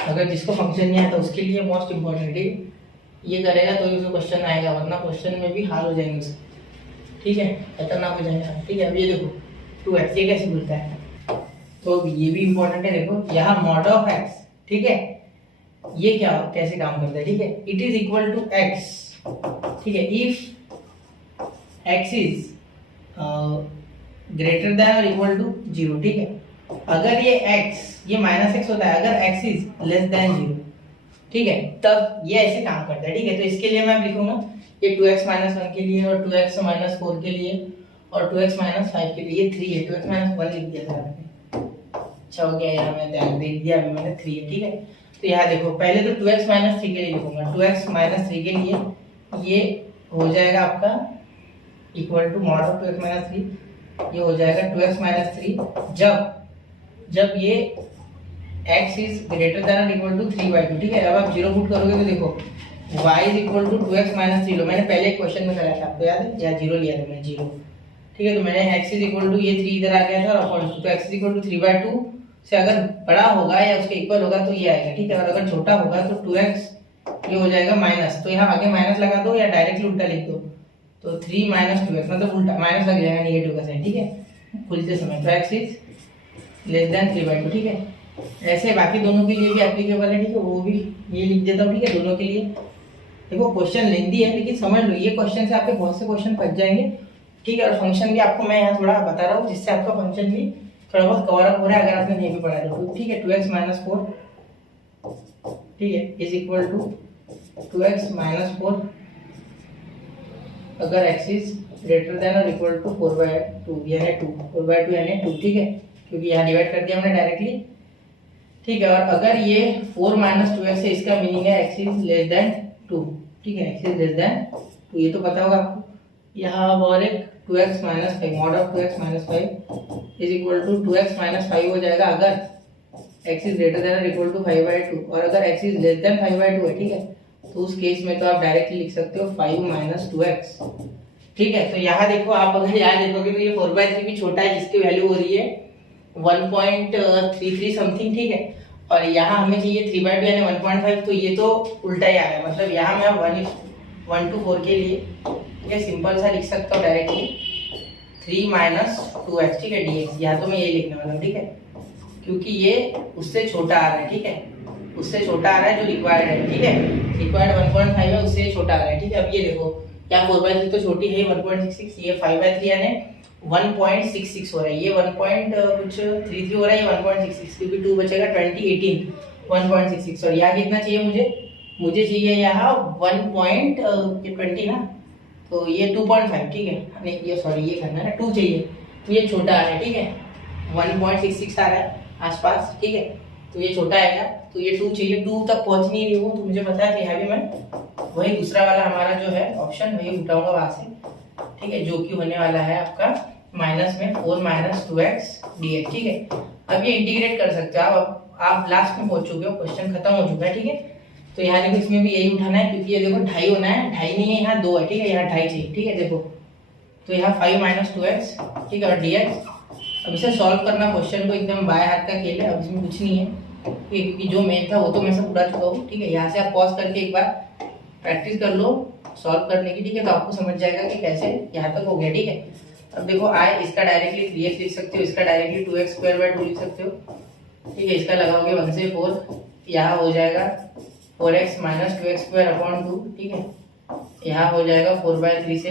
अगर जिसको फंक्शन नहीं आता उसके लिए मोस्ट इंपॉर्टेंट है, ये करेगा तो ही उसे क्वेश्चन आएगा, वरना क्वेश्चन में भी हार हो जाएंगे उसके, ठीक है, खतरनाक हो जाएगा, ठीक है। अब ये देखो 2x ये कैसे खुलता है, तो ये भी इंपॉर्टेंट है, देखो यहाँ मॉड ऑफ x, ठीक है, ये क्या कैसे काम करता है, ठीक है, it is equal to x, ठीक है, if x is greater than और इक्वल टू 0, ठीक है, अगर ये x ये माइनस एक्स होता है, अगर x इज लेस देन 0, ठीक है, तब ये ऐसे काम करता है, ठीक है। तो इसके लिए मैं लिखूंगा ये 2x माइनस 1 के लिए और 2x माइनस 4 के लिए और 2x माइनस 5 के लिए, ये 3 है, 2x माइनस 1 लिख दिया था मैंने, अच्छा हो गया, यहाँ मैं ध्यान देख दिया, अभी मैंने 3 है, ठीक है। तो यहाँ देखो पहले तो 2x माइनस 3 के लिए लिखूंगा, 2x माइनस 3 के लिए ये हो जाएगा आपका equal to mod of 2x minus 3, ये हो जाएगा 2x माइनस 3 जब ये x इज ग्रेटर देन और इक्वल टू 3/2, ठीक है। अब आप 0 पुट करोगे तो देखो y is equal to 2x minus 3 लो, मैंने पहले एक क्वेश्चन में कराया था, आपको याद है, या 0 लिया था मैंने, 0, ठीक है। तो मैंने x इज इक्वल टू ये 3 इधर आ गया था और अपॉन, तो x इज इक्वल टू 3/2 से अगर बड़ा होगा या उसके इक्वल होगा तो ये आएगा, ठीक है, और अगर छोटा होगा तो 2x ये हो जाएगा माइनस, तो यहाँ आगे माइनस लगा दो या डायरेक्टली उल्टा लिख दो, तो 3 माइनस 2x मतलब उल्टा माइनस लग जाएगा नेगेटिव का साइन, ठीक है, खुलते समय, तो x इज लेस देन 3/2, ठीक है। ऐसे बाकी दोनों के लिए भी एप्लीकेबल है, ठीक है, वो भी ये लिख देता हूँ, ठीक है, दोनों के लिए। देखो क्वेश्चन लेंदी है लेकिन समझ लो, ये क्वेश्चन से आपके बहुत से क्वेश्चन फंस जाएंगे, ठीक है, और फंक्शन भी आपको मैं यहाँ थोड़ा बता रहा हूँ जिससे आपका फंक्शन भी थोड़ा बहुत कवर अप हो रहा है अगर आपने नहीं भी पढ़ा तो, ठीक है। 2x माइनस 4, ठीक है, is equal to 2x minus 4 अगर x इज ग्रेटर देन और इक्वल टू 4/2 यानी 4/2 यानी 2, ठीक है, क्योंकि यहाँ डिवाइड कर दिया हमने डायरेक्टली, ठीक है। और अगर ये 4 माइनस 2x है, इसका मीनिंग है x इज लेस देन 2, ठीक है, x इज लेस देन 2, ये तो पता होगा आपको। यहाँ और एक 2x minus 5, mod of 2x minus 5 is equal to 2x minus 5 हो जाएगा अगर x इज ग्रेटर देन और इक्वल टू 5/2, और अगर x इज लेस देन 5/2 है, ठीक है, तो उस केस में तो आप डायरेक्टली लिख सकते हो 5 माइनस 2x, ठीक है। तो यहाँ देखो, आप अगर यहाँ देखोगे तो ये 4/3 भी छोटा है, जिसकी वैल्यू हो रही है 1.33 समथिंग, ठीक है, और यहाँ हमें चाहिए 3/2 यानी 1.5, तो ये तो उल्टा ही आ रहा है, मतलब यहाँ मैं 1 to 4 के लिए, ठीक है, सिंपल सा लिख सकता हूँ डायरेक्टली 3 माइनस 2x, ठीक है, dx, यहाँ तो मैं यही लिखने वाला हूँ, ठीक है, क्योंकि ये उससे छोटा आ रहा है, ठीक है, उससे छोटा आ रहा है जो रिक्वायर्ड है, ठीक है। रिक्वायर्ड 1.5 है, उससे छोटा आ रहा है, ठीक है। अब ये देखो क्या 4/3 तो छोटी है 1.66, ये 5/3 यानी 1.66 हो रहा है, ये 1 पॉइंट कुछ 33 हो रहा है, ये 1.66 क्योंकि 2 बचेगा 2018 1.66। और यहाँ कितना चाहिए मुझे चाहिए यहाँ 1.20 ना, तो ये 2.5, ठीक है। नहीं ये सॉरी ये करना है ना, 2 चाहिए, तो ये छोटा आ रहा है, ठीक है। 1.66 आ रहा है आसपास, ठीक है, तो ये छोटा आएगा, तो ये 2 चाहिए, 2 तक पहुंच नहीं रही हूँ, तो मुझे पता है कि यहाँ भी मैं वही दूसरा वाला हमारा जो है ऑप्शन वही उठाऊंगा वहां से, ठीक है, जो कि होने वाला है आपका माइनस में 4 - 2x dx, ठीक है। अब ये इंटीग्रेट कर सकते हो आप लास्ट में पहुंच चुके हो, क्वेश्चन खत्म हो चुका है, ठीक है। तो यहाँ देखो इसमें भी यही उठाना है क्योंकि ये देखो 2.5 होना है, 2.5 नहीं है, यहाँ 2 है, ठीक है, यहाँ 2.5 चाहिए, ठीक है। देखो तो यहाँ 5 - 2x, ठीक है, और dx। अब इसे सॉल्व करना, क्वेश्चन को एकदम बाएं हाथ का खेल है, अब इसमें कुछ नहीं है, क्योंकि जो मेन था वो तो मैं सब उड़ा चुका हूँ, ठीक है। यहाँ से आप पॉज करके एक बार प्रैक्टिस कर लो सॉल्व करने की, ठीक है, तो आपको समझ जाएगा कि कैसे यहाँ तक हो गया, ठीक है। अब देखो आई इसका डायरेक्टली 3x लिख सकते हो, इसका डायरेक्टली 2x² 2 लिख सकते हो, ठीक है। इसका लगाओगे 1 से 4, यहाँ हो जाएगा 4x - 2x²/2, ठीक है। यहाँ हो जाएगा 4/3 से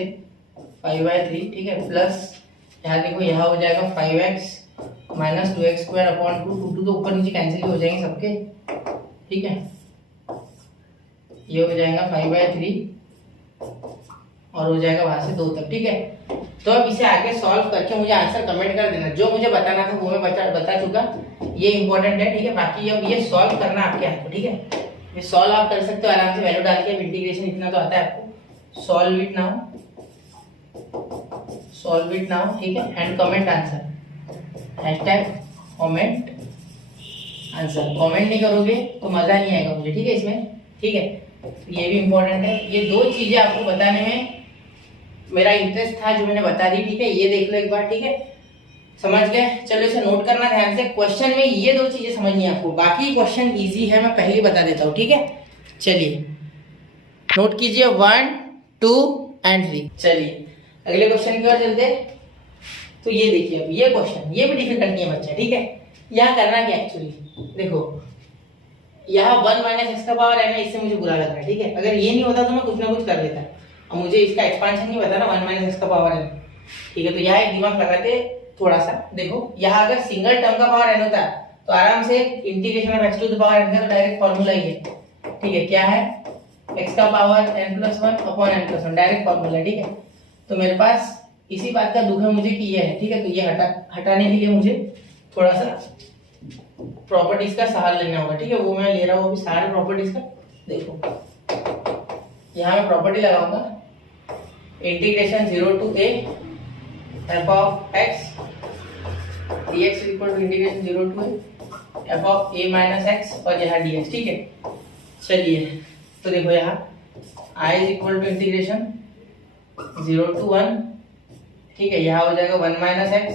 5/3, ठीक है, प्लस यहाँ देखो यहाँ हो जाएगा 5x - 2x²/2, 2 तो ऊपर नीचे कैंसिल हो जाएंगे सबके, ठीक है। ये हो जाएगा 5/3 और हो जाएगा वहां से 2 तक, ठीक है। तो अब इसे आगे सॉल्व करके मुझे आंसर कमेंट कर देना, जो मुझे बताना था वो मैं बता चुका, ये इंपॉर्टेंट है, ठीक है। बाकी अब ये सॉल्व करना आपके हाथ में, ठीक है। ये सॉल्व आप कर सकते हो आराम से, वैल्यू डाल के, इंटीग्रेशन इतना तो आता है आपको। सॉल्व इट नाउ, ठीक है, and comment answer, #comment answer. Comment नहीं करोगे तो मजा नहीं आएगा मुझे, ठीक है, इसमें, ठीक है। तो ये भी इंपॉर्टेंट है, ये 2 चीजें आपको बताने में मेरा इंटरेस्ट था जो मैंने बता दी, ठीक है। ये देख लो एक बार, ठीक है, समझ गए। चलो इसे नोट करना ध्यान से, क्वेश्चन में ये 2 चीजें समझनी है आपको, बाकी क्वेश्चन इजी है, मैं पहले बता देता हूँ, ठीक है। चलिए नोट कीजिए 1, 2 एंड 3। चलिए अगले क्वेश्चन की ओर चलते। तो ये देखिए, अब ये क्वेश्चन ये भी डिफिकल्ट नहीं है बच्चा, ठीक है। यहाँ करना क्या एक्चुअली, देखो यहाँ 1 - x का पावर है ना, इससे मुझे बुरा लग रहा है, ठीक है। अगर ये नहीं होता तो मैं कुछ ना कुछ कर लेता, अब मुझे इसका एक्सपांशन नहीं पता ना, 1 - x का पावर है, ठीक है। तो यहाँ एक दिमाग लगाते थोड़ा सा, देखो यहाँ अगर सिंगल टर्म का पावर n होता तो आराम से integration of x to the power n का डायरेक्ट फॉर्मूला ही है, ठीक है। क्या है, x का पावर n+1/n+1, डायरेक्ट फॉर्मूला, ठीक है। तो मेरे पास इसी बात का दुख है मुझे कि ये है, ठीक है। तो ये हटाने के लिए मुझे थोड़ा सा प्रॉपर्टीज का सहारा लेना होगा, ठीक है, वो मैं ले रहा हूँ अभी सारे प्रॉपर्टीज का। देखो यहाँ मैं प्रॉपर्टी लगाऊंगा, integration 0 to a f(x) dx equal to integration 0 to a f(a - x) और यहाँ dx, ठीक है। चलिए तो देखो यहाँ I equal to integration 0 to 1, ठीक है, यहाँ हो जाएगा 1 - x,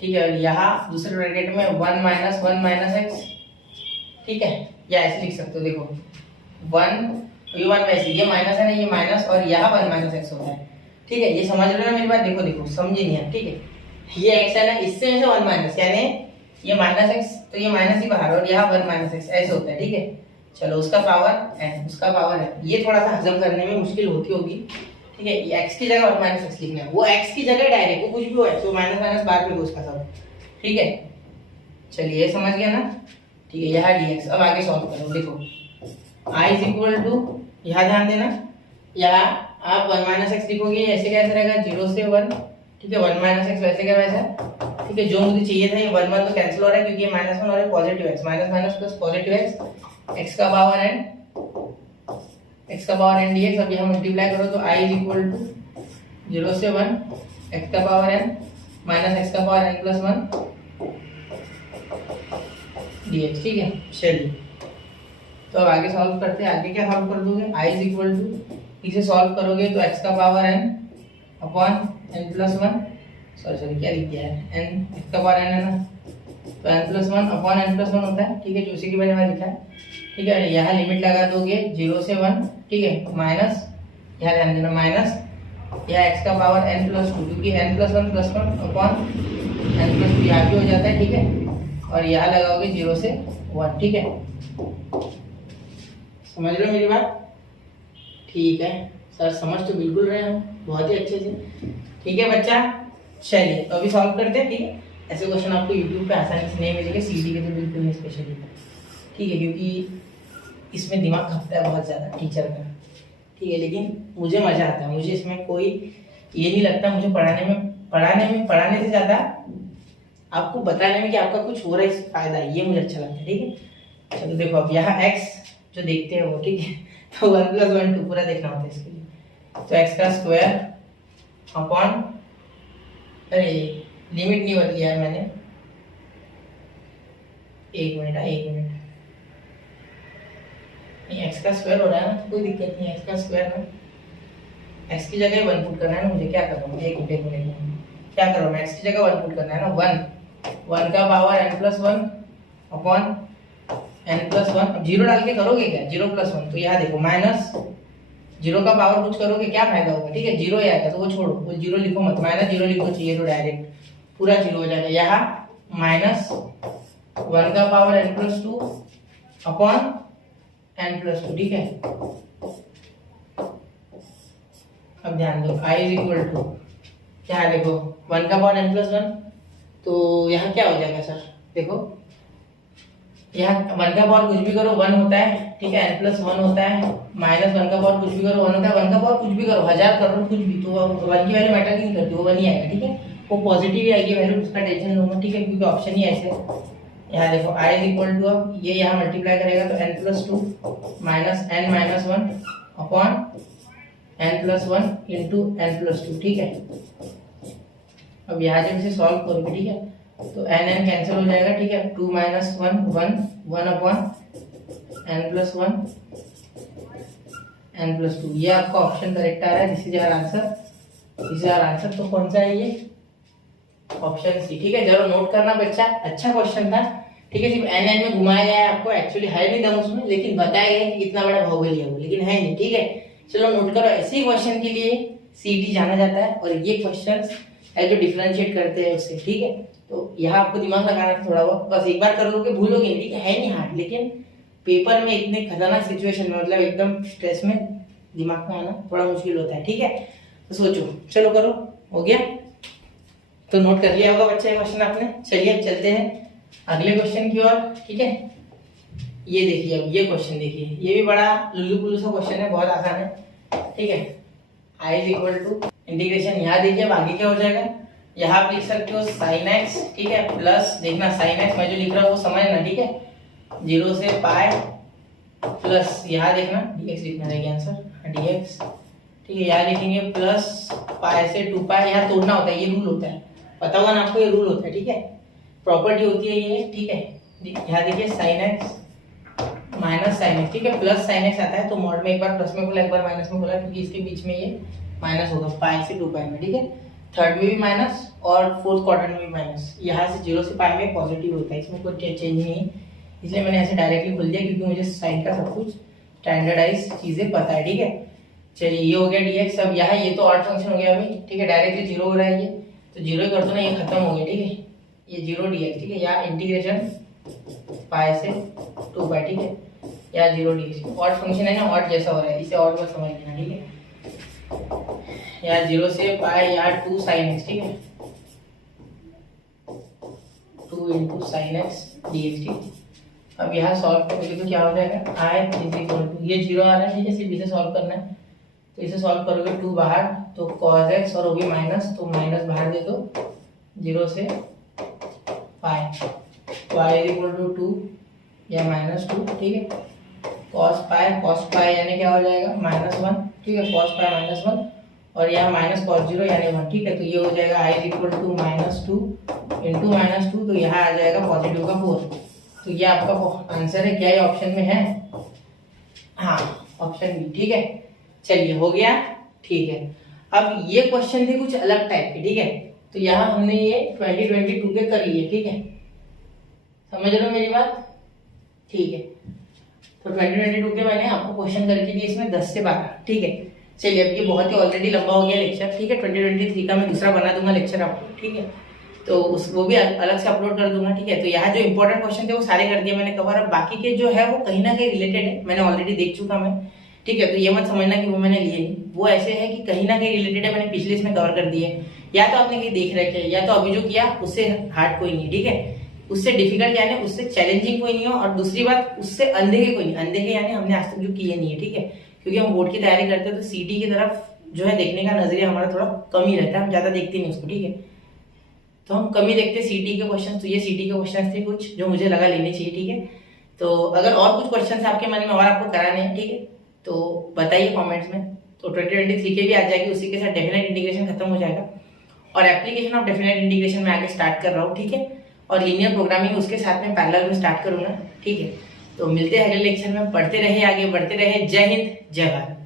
ठीक है, और यहाँ दूसरे ब्रैकेट में 1 - 1 - x, ठीक है, या ऐसे लिख सकते हो, देखो 1 ये 1 वैसे ये माइनस है ना, ये माइनस और यहाँ 1 - x होता है, ठीक है। ये समझ लो ना मेरी बात, देखो समझे नहीं आप, ठीक है। ये x है ना, इससे 1 - यानी ये -x, तो ये माइनस ही बाहर और यहाँ 1 - x ऐसे होता है, ठीक है। चलो उसका पावर n, उसका पावर है, ये थोड़ा सा हजम करने में मुश्किल होती होगी, ठीक है। ये x की जगह 1 - x लिखना है, वो x की जगह डायरेक्ट वो कुछ भी हो x, वो माइनस बाहर पे उसका सब, ठीक है। चलिए ये समझ गया ना, ठीक है। यहाँ dx, अब आगे सॉल्व करो, देखो I इक्वल टू, यहाँ ध्यान देना, यहाँ आप 1 - x लिखोगे, ऐसे कैसे रहेगा 0 से 1, ठीक है, 1 - x वैसे क्या वैसा, ठीक है। जो मुझे चाहिए था ये 1 1 तो कैंसिल हो रहा है क्योंकि ये -1 और positive x, minus plus positive x का पावर n dx। अब यहाँ मल्टीप्लाई करो तो I इक्वल टू 0 से 1 x का पावर n माइनस x का पावर n+1 dx, ठीक है। चलिए तो अब आगे सॉल्व करते हैं, आगे क्या सॉल्व कर दोगे, I इक्वल टू, इसे सॉल्व करोगे तो x का power n upon n+1, sorry क्या लिख दिया है, n x का पावर n है ना, तो n+1 अपॉन n+1 होता है, ठीक है, जो उसी की मैंने वहाँ लिखा है, ठीक है। यहाँ लिमिट लगा दोगे 0 से 1, ठीक है, माइनस, यहाँ ध्यान देना माइनस, यहाँ x का पावर n+2, क्योंकि n+1 +1 अपॉन n+2 यहाँ भी हो जाता है, ठीक है, और यहाँ लगाओगे 0 से 1, ठीक है। समझ रहे हो मेरी बात? ठीक है सर, समझ तो बिल्कुल रहे हैं, बहुत ही अच्छे से। ठीक है बच्चा, चलिए तो अभी सॉल्व करते हैं। ठीक है, ऐसे क्वेश्चन आपको यूट्यूब पे आसानी से नहीं मिलेंगे, सीडी के तो बिल्कुल नहीं स्पेशली। ठीक है, क्योंकि इसमें दिमाग खपता है बहुत ज़्यादा टीचर का। ठीक है, लेकिन मुझे मज़ा आता है, मुझे इसमें कोई ये नहीं लगता, मुझे पढ़ाने से ज़्यादा आपको बताने में कि आपका कुछ हो रहा है, इससे फायदा है, ये मुझे अच्छा लगता है। ठीक है, चलो देखो अब यहाँ x जो देखते हैं वो, ठीक है, तो 1 + 1 2 पूरा देखना होता है इसके लिए। तो x का स्क्वायर अपॉन, अरे लिमिट नहीं बदली यार मैंने, एक मिनट नहीं, x का स्क्वायर हो रहा है ना, तो कोई दिक्कत नहीं है। x का स्क्वायर में x की जगह 1 पुट करना है ना मुझे, क्या कर रहा हूँ, एक मिनट क्या कर रहा हूँ मैं, x की जगह 1 पुट करना है ना, 1 का पावर n+1 अपॉन n+1। अब 0 डाल के करोगे क्या, 0+1, तो यहाँ देखो माइनस 0 का पावर कुछ करोगे क्या फायदा होगा। ठीक है, 0 आएगा तो वो छोड़ो, वो 0 लिखो मत, -0 लिखो चाहिए तो डायरेक्ट पूरा 0 हो जाएगा। यहाँ -1 का पावर n+2 अपॉन n+2। ठीक है, अब ध्यान दो, i = क्या है, देखो 1 का पावर n+1, तो यहाँ क्या हो जाएगा सर, देखो यहाँ 1 का पावर कुछ भी करो 1 होता है। ठीक है, n+1 होता है, -1 का पावर कुछ भी करो 1 होता है, 1 का पावर कुछ भी करो 1000 करो कुछ भी, तो 1 की वैल्यू मैटर नहीं करती, वो 1 ही आएगा। ठीक है, वो पॉजिटिव ही आएगी वैल्यू, उसका टेंशन लो मत। ठीक है, क्योंकि ऑप्शन ही ऐसे। यहाँ देखो i = अब ये यहाँ मल्टीप्लाई करेगा तो n+2 -n-1 upon n+1 into n+2। ठीक है, अब यहाँ जब इसे सॉल्व करोगे, ठीक है, तो n कैंसिल हो जाएगा। ठीक है, 2 - 1 1 अपॉन n+1 n+2, ये आपका ऑप्शन करेक्ट आ रहा है, दिस इज आवर आंसर। तो कौन सा है ये, ऑप्शन सी। ठीक है, जरूर नोट करना बच्चा, अच्छा क्वेश्चन था। ठीक है, सिर्फ n में घुमाया गया है आपको, एक्चुअली है नहीं दम उसमें, लेकिन बताया गया कि कितना बड़ा बाहुबली है वो, लेकिन है नहीं। ठीक है, चलो नोट करो, ऐसे ही क्वेश्चन के लिए सीडी जाना जाता है, और ये क्वेश्चंस है जो डिफरेंशिएट करते हैं उससे। ठीक है, तो यहाँ आपको दिमाग लगाना था थोड़ा बहुत, बस एक बार कर लोगे भूलोगे नहीं। ठीक है नहीं हार्ड, लेकिन पेपर में इतने खतरनाक सिचुएशन में, मतलब एकदम स्ट्रेस में दिमाग में आना थोड़ा मुश्किल होता है। ठीक है, तो सोचो, चलो करो, हो गया तो नोट कर लिया होगा बच्चे क्वेश्चन आपने। चलिए अब चलते हैं अगले क्वेश्चन की ओर। ठीक है, ये देखिए, अब ये क्वेश्चन देखिए, ये भी बड़ा लुल्लू पुल्लू सा क्वेश्चन है, बहुत आसान है। ठीक है, i = इंटीग्रेशन, यहाँ देखिए अब आगे क्या हो जाएगा, यहाँ आप लिख सकते हो sin x। ठीक है, प्लस देखना sin x मैं जो लिख रहा हूँ वो समझना। ठीक है, 0 से पाई प्लस यहाँ देखना dx लिखना रहेगा आंसर, dx। ठीक है, यहाँ लिखेंगे प्लस पाई से 2 पाई, यहाँ तोड़ना होता है, ये रूल होता है, पता होगा ना आपको, ये रूल होता है। ठीक है, प्रॉपर्टी होती है ये। ठीक है, यहाँ देखिए sin x minus sin x। ठीक है, प्लस sin x आता है तो मॉड में एक बार प्लस में बोला एक बार माइनस में बोला, क्योंकि इसके बीच में ये माइनस होगा पाई से 2 पाई में। ठीक है, थर्ड में भी माइनस और फोर्थ क्वार्टर में भी माइनस, यहाँ से 0 से पाई में पॉजिटिव होता है, इसमें कोई चेंज नहीं है, इसलिए मैंने ऐसे डायरेक्टली खोल दिया, क्योंकि मुझे साइन का सब कुछ स्टैंडर्डाइज चीजें पता है। ठीक है, चलिए ये हो गया dx। अब यहाँ ये तो ऑड फंक्शन हो गया अभी। ठीक है, डायरेक्टली 0 हो रहा है ये, तो 0 ही कर दो ना, ये खत्म हो गया। ठीक है, ये 0 dx। ठीक है, यहाँ इंटीग्रेशन पाई से 2 पाई। ठीक है, या 0 dx, ऑड फंक्शन है ना, ऑड जैसा हो रहा है, इसे ऑड में समझ लेना। ठीक है, यहाँ 0 से पाई, यहाँ 2 sin x। ठीक है, 2 × sin x dx। ठीक है, अब यहाँ सॉल्व करोगे तो क्या हो जाएगा, i ये 0 आ रहा है। ठीक है, सिर्फ इसे सॉल्व करना है, तो इसे सॉल्व करोगे 2 बाहर तो cos x और होगी माइनस, तो माइनस बाहर दे दो 0 से पाई, तो i = 2 या -2। ठीक है, cos पाई यानी क्या हो जाएगा -1। ठीक है, cos पाई -1 और यहाँ माइनस cos 0 यानी 1। ठीक है, तो ये हो जाएगा i = -2 × -2, तो यहाँ आ जाएगा पॉजिटिव का 4। तो ये आपका आंसर है, क्या ये ऑप्शन में है, हाँ ऑप्शन बी। ठीक है, चलिए हो गया। ठीक है, अब ये क्वेश्चन थे कुछ अलग टाइप के। ठीक है, तो यहाँ हमने ये 2022 के कर लिए। ठीक है, समझ रहे हो मेरी बात? ठीक है, तो 2022 के मैंने आपको क्वेश्चन करके दिए इसमें 10 से 12। ठीक है, चलिए अब ये बहुत ही ऑलरेडी लंबा हो गया लेक्चर। ठीक है, 2023 का मैं दूसरा बना दूंगा लेक्चर आपको। ठीक है, तो उस वो भी अलग से अपलोड कर दूंगा, ठीक है। तो यहाँ जो इंपॉर्टेंट क्वेश्चन थे वो सारे कर दिए मैंने कवर। अब बाकी के जो है वो कहीं ना कहीं रिलेटेड है, मैंने ऑलरेडी देख चुका मैं, ठीक है। तो ये मत समझना कि वो मैंने लिए नहीं, वो ऐसे है कि कहीं ना कहीं रिलेटेड है, मैंने पिछले इसमें कवर कर दिए। या तो आपने कहीं देख रखे या तो अभी जो किया उससे हार्ड कोई नहीं, ठीक है। उससे डिफिकल्ट यानी उससे चैलेंजिंग कोई नहीं हो, और दूसरी बात उससे अंधे के कोई नहीं, अंधे के यानी हमने आज तक जो किए नहीं है, ठीक है। क्योंकि हम बोर्ड की तैयारी करते हैं तो सीटी की तरफ जो है देखने का नजरिया हमारा थोड़ा कम ही रहता है, हम ज्यादा देखते नहीं उसको, ठीक है। तो हम कम ही देखते सीटी के क्वेश्चन। तो ये सीटी के क्वेश्चन थे कुछ जो मुझे लगा लेने चाहिए, ठीक है। तो अगर और कुछ क्वेश्चन आपके मन में और आपको कराने हैं, ठीक है, तो बताइए कमेंट्स में। तो 2023 के भी आ जाएगी, उसी के साथ डेफिनेट इंटीग्रेशन खत्म हो जाएगा और एप्लीकेशन ऑफ डेफिनेट इंटीग्रेशन में आगे स्टार्ट कर रहा हूँ, ठीक है। और लीनियर प्रोग्रामिंग उसके साथ में पैरेलल में स्टार्ट करूंगा, ठीक है। तो मिलते हैं अगले लेक्चर में, पढ़ते रहे, आगे बढ़ते रहे। जय हिंद, जय भारत।